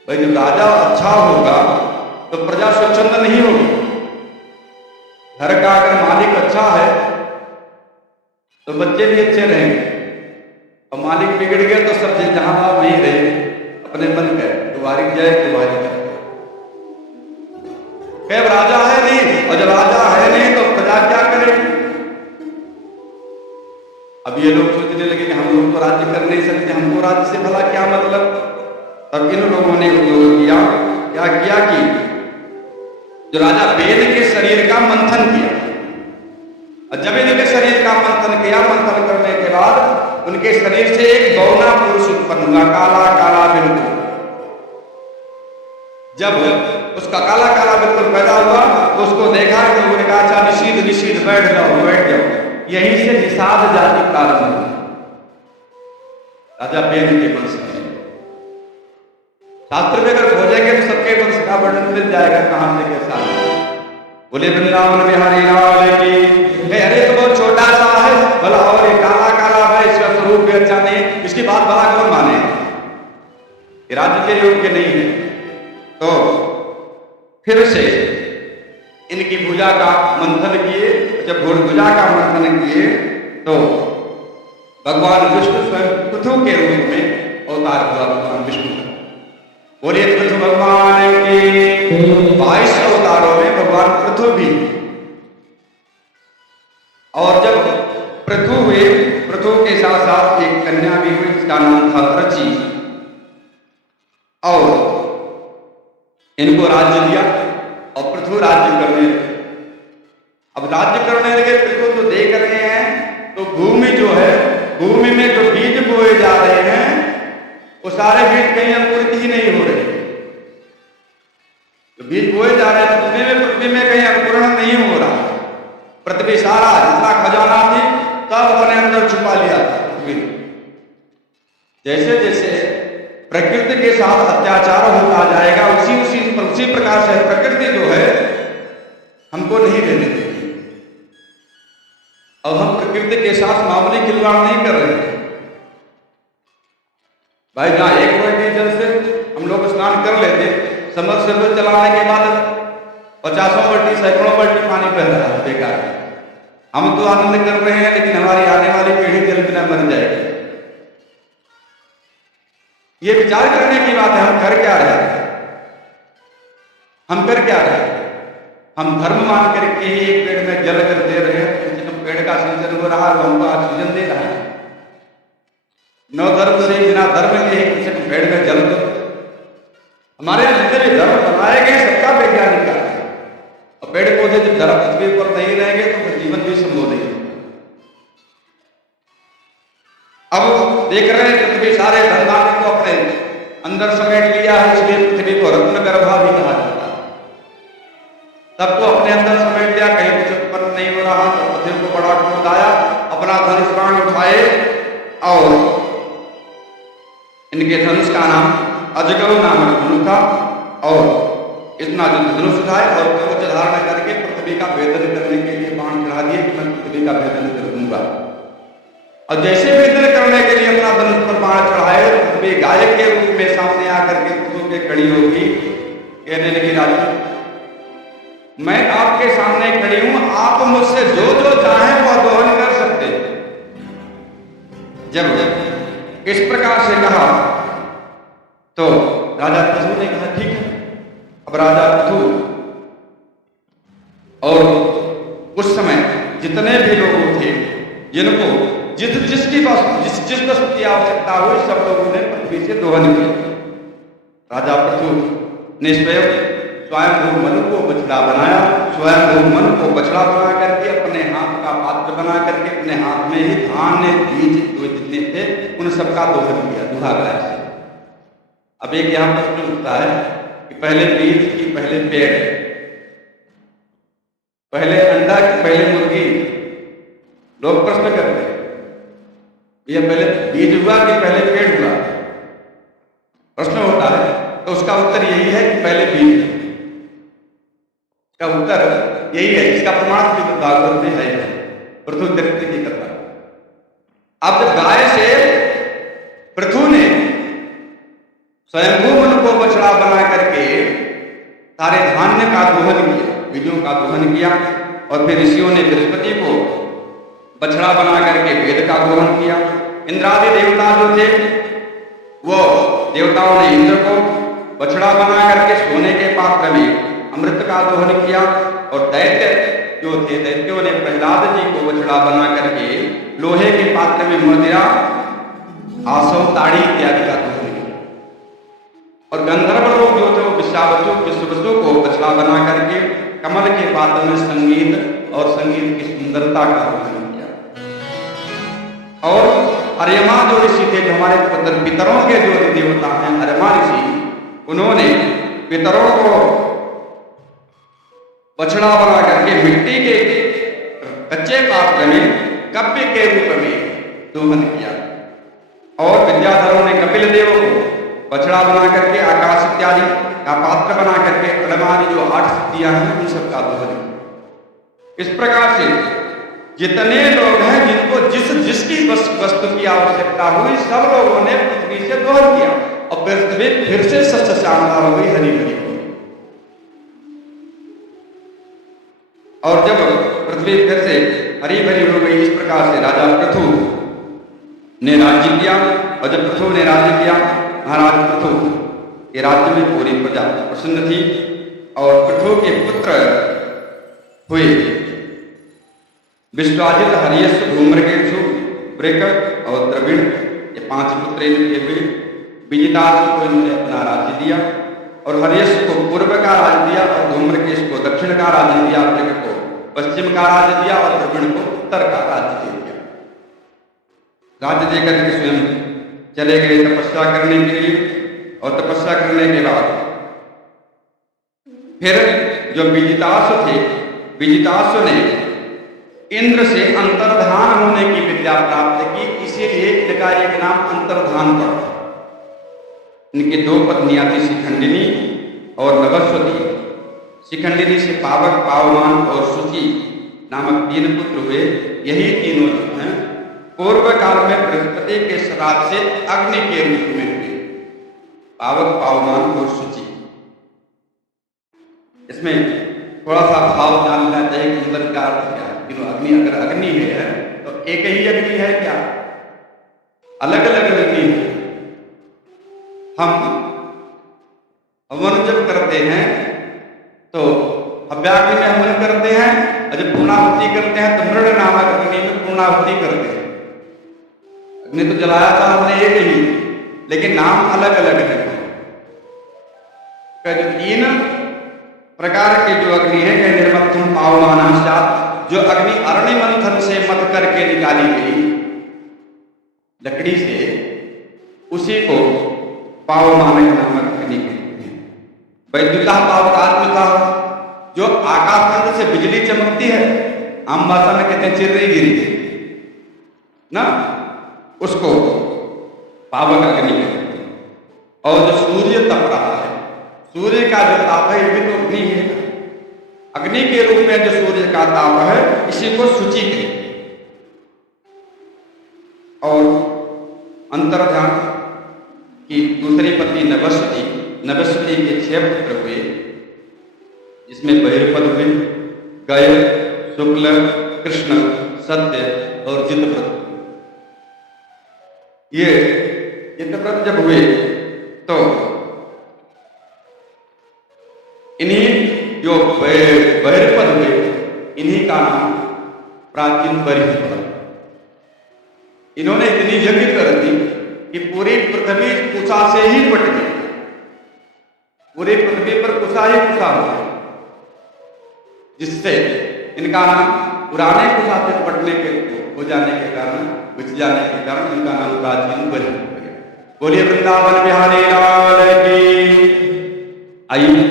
भाई जब राजा अच्छा होगा तो प्रजा स्वच्छंद नहीं होगी। घर का अगर मालिक अच्छा है तो बच्चे भी अच्छे रहेंगे, और मालिक बिगड़ गए तो सब जहां बाप नहीं रहे, अपने मन गए, तुम्हारी जय तुम्हारी जय। कब राजा है नहीं, और जब राजा है नहीं तो प्रजा क्या करेगी। अब ये लोग सोचने लगे कि हम लोग तो राज्य कर नहीं सकते, हमको राज्य से भला क्या मतलब। तब इन लोगों ने क्या किया कि जो राजा बेन के शरीर का मंथन किया। और जब इनके शरीर का मंथन किया, मंथन करने के बाद उनके शरीर से एक गौना पुरुष उत्पन्न हुआ, काला काला बिल्कुल। जब उसका काला काला बिल्कुल पैदा हुआ तो उसको देखा तो लोगों ने कहा, अच्छा निशीद निशीद बैठ जाओ बैठ जाओ। यहीं से निषाद जाति प्रारंभ हुई, राजा बेन के वंश में। शास्त्र में अगर खोजेंगे तो सबके वंश का वर्णन मिल जाएगा, कहां से कैसा। बोले वृंदावन बिहारी लाल की। अरे तो बहुत छोटा सा है भला, और ये काला काला है, इसका स्वरूप भी अच्छा नहीं, इसकी बात भला कौन माने, राज्य के योग्य नहीं है। तो फिर से इनकी भुजा का मंथन किए। जब भुजा का मंथन किए तो भगवान विष्णु स्वयं पृथु के रूप में अवतार हुआ। भगवान विष्णु बोलिए पृथु भगवान की। 22 अवतारों में भगवान पृथु भी। और जब पृथु हुए, पृथु के साथ साथ एक कन्या भी हुई, जिसका नाम था रची। और इनको राज्य दिया और पृथु राज्य करने लगे। अब राज्य करने लगे पृथु तो देख रहे हैं तो भूमि जो है, भूमि में जो बीज बोए जा रहे हैं वो सारे बीज कहीं अंकुरित ही नहीं हो रहे। जो बीज बोए जा रहे हैं पृथ्वी में कहीं अंकुरण नहीं हो रहा। पृथ्वी सारा जितना खजाना थी सब अपने अंदर छुपा लिया था पृथ्वी। जैसे जैसे प्रकृति के साथ अत्याचार होता जाएगा उसी प्रकार से प्रकृति जो है हमको नहीं रहने देगी। अब हम प्रकृति के साथ मामूली खिलवाड़ नहीं कर रहे हैं भाई। जहां 1 बाल्टी जल से हम लोग स्नान कर लेते, समरसेबल चलाने के बाद 50 बाल्टी 100 बाल्टी पानी बह रहा है बेकार। हम तो आनंद कर रहे हैं, लेकिन हमारी आने वाली पीढ़ी जल बिना मर जाएगी। ये विचार करने की बात है, हम कर क्या रहे हैं? हम कर क्या रहे हैं? हम धर्म मान करके ही एक पेड़ में जल कर दे रहे हैं, तो पेड़ का सिंचन हो रहा है, हमको ऑक्सीजन दे रहा है। न धर्म से, बिना धर्म के ही कुछ पेड़ में जल दो। हमारे यहाँ जितने भी धर्म बनाए गए सबका वैज्ञानिक है। और पेड़ पौधे जब धर्म पृथ्वी पर नहीं रहेंगे तो फिर जीवन भी संभव नहीं। अब देख रहे हैं पृथ्वी सारे धनधान्य को अपने अंदर समेट लिया है, इसलिए पृथ्वी को रत्न गर्भा भी कहा जाता है। सबको अपने अंदर समेट लिया, कहीं कुछ उत्पन्न नहीं हो रहा, तो पृथ्वी को बड़ा क्रोध आया, अपना धनुष बाण उठाए और इनके धनुष का नाम अजगव नामक धनुष था। और इतना जो धनुष उठाए और कवच धारण करके पृथ्वी का भेदन करने के लिए बाण चढ़ा दिए कि मैं पृथ्वी का भेदन कर दूंगा। और जैसे भेदन करने के लिए अपना धनुष पर बाण चढ़ाए, पृथ्वी गाय के रूप में सामने आकर के पृथ्वी के खड़ी होगी, कहने लगी राजा मैं आपके सामने खड़ी हूं, आप मुझसे जो जो चाहें वह दोहन कर सकते। जब इस प्रकार से कहा तो राजा पृथु ने कहा ठीक है। अब राजा पृथु और उस समय जितने भी लोग थे जिनको जिस वस्तु की आवश्यकता हुई, सब लोगों ने पृथ्वी से दोहन किया। राजा पृथु ने स्वयं मनु को बछड़ा बनाया, स्वयं मनु को बछड़ा बना करके अपने हाथ का पात्र बना करके अपने हाथ में ही धान्य बीज जितने थे उन सबका दोहन किया दुहाग्रह से। अब एक यहां प्रश्न उठता है कि पहले बीज की पहले पेड़, पहले अंडा की पहले मुर्गी? लोग प्रश्न करते हैं ये पहले बीज हुआ कि पहले पेड़ हुआ? प्रश्न होता है तो उसका उत्तर यही है कि पहले बीज। इसका उत्तर यही है, इसका प्रमाण भी भागवत में है, पृथु व्यक्ति की कथा। अब जब गाय से पृथु ने स्वयंभू मनु को बछड़ा बना करके सारे धान्य का दोहन किया, बीजों का दोहन किया, और फिर ऋषियों ने बृहस्पति को बछड़ा बना करके वेद का दोहन किया। इंद्रादि देवता जो थे वो देवताओं ने इंद्र को बछड़ा बना करके सोने के पात्र में अमृत का दोहन किया, और दैत्य जो थे दैत्यों ने प्रहलाद जी को बछड़ा बना करके लोहे के पात्र में मदिरा, आसव, ताड़ी इत्यादि का दोहन किया। और गंधर्व लोग जो थे विश्ववसु को बछड़ा बना करके कमल के पात्र में संगीत और संगीत की सुंदरता का दोहन किया। और अर्यमा जो ऋषि थे, जो हमारे पितरों के जो देवता हैं अर्यमा ऋषि, उन्होंने पितरों को बछड़ा बना करके मिट्टी के कच्चे पात्र में कप्य के रूप में दोहन किया। और विद्याधरों ने कपिल देव को बछड़ा बना करके आकाश इत्यादि का पात्र बना करके अड़मानी जो 8 सिद्धियां हैं उन सबका दोहन किया। इस प्रकार से जितने लोग हैं जिनको जिसकी वस्तु की आवश्यकता हुई, सब लोगों ने पृथ्वी से दोहन किया, और पृथ्वी फिर से सच्चा शानदार हो गई, हरी भरी। और जब पृथ्वी फिर से हरी भरी हो गई, इस प्रकार से राजा पृथु ने राज्य किया। और जब पृथु ने राज्य किया, महाराज पृथु के राज्य में पूरी प्रजा प्रसन्न थी। और पृथु के पुत्र हुए विश्वाजित, हरियश, धूम्रकेतु, वृक और द्रविड़, ये 5 पुत्र इनके हुए। विजितास को इन्होंने अपना राज्य दिया, और हरियश को पूर्व का राज्य दिया, और धूम्रकेश को दक्षिण का राज्य दिया, वृक को पश्चिम का राज्य दिया, और द्रविड़ को उत्तर का राज्य दे दिया। राज्य देकर के स्वयं चले गए तपस्या करने के लिए। और तपस्या करने के बाद फिर जो विजितास थे, विजितास ने इंद्र से अंतर्धान होने की विद्या प्राप्त की, इसीलिए इनका एक नाम अंतर्धान पड़ा। इनकी 2 पत्नियां थी, शिखंडिनी और नभस्वती। शिखंडिनी से पावक, पावमान और शुचि नामक 3 पुत्र हुए। यही तीनों जो हैं पूर्व काल में बृहस्पति के श्राद्ध से अग्नि के रूप में हुए, पावक, पावमान और शुचि। इसमें थोड़ा सा भाव जान लेना चाहिए कि अंदर का अर्थ क्या है। अग्नि, अगर अग्नि है तो एक ही अग्नि है क्या? अलग अलग अग्नि है। हम हवन जब करते हैं तो हव्याग्नि में हवन करते हैं, और जब पूर्णाहुति करते हैं तो मृड नामक अग्नि में पूर्णाहुति करते हैं। अग्नि तो जलाया था हमने एक ही, लेकिन नाम अलग अलग है। जो 3 प्रकार के जो अग्नि है, निर्मत्थम पावमानः स्यात्, जो अग्नि अरण्य मंथन से मथ करके निकाली गई लकड़ी से, उसी को पावमानक नामक अग्नि कहते हैं। वैद्युतः पावकात्मकः, जो आकाशखंड से बिजली चमकती है, आम भाषा में कहते हैं चिर्री गिरी ना, उसको पावक अग्नि कहते हैं। और जो सूर्य तप रहा है, सूर्य का जो ताप है, ये भी तो अग्नि है। अग्नि के रूप में जो सूर्य का ताप है, इसी को शुचि कहते हैं। और अंतर्ध्यान की दूसरी पत्नी नभस्वती के 6 पुत्र हुए, जिसमें बहिर्पद हुए, गय, शुक्ल, कृष्ण, सत्य और जितव्रत। ये जितव्रत जब हुए तो इन्हीं जो बहिर्पद हुए, इन्हीं का नाम प्राचीन बहिर्पद। इन्होंने इतनी यज्ञ कर दी कि पूरी पृथ्वी कुशा से ही पट गई, पूरी पृथ्वी पर कुशा ही कुशा हो गई, जिससे इनका नाम पुराने कुशा से पटने के हो जाने के कारण, बिछ जाने के कारण इनका नाम प्राचीन बहिर्पद हो गया। बोलिए वृंदावन बिहारी लाल की। आइए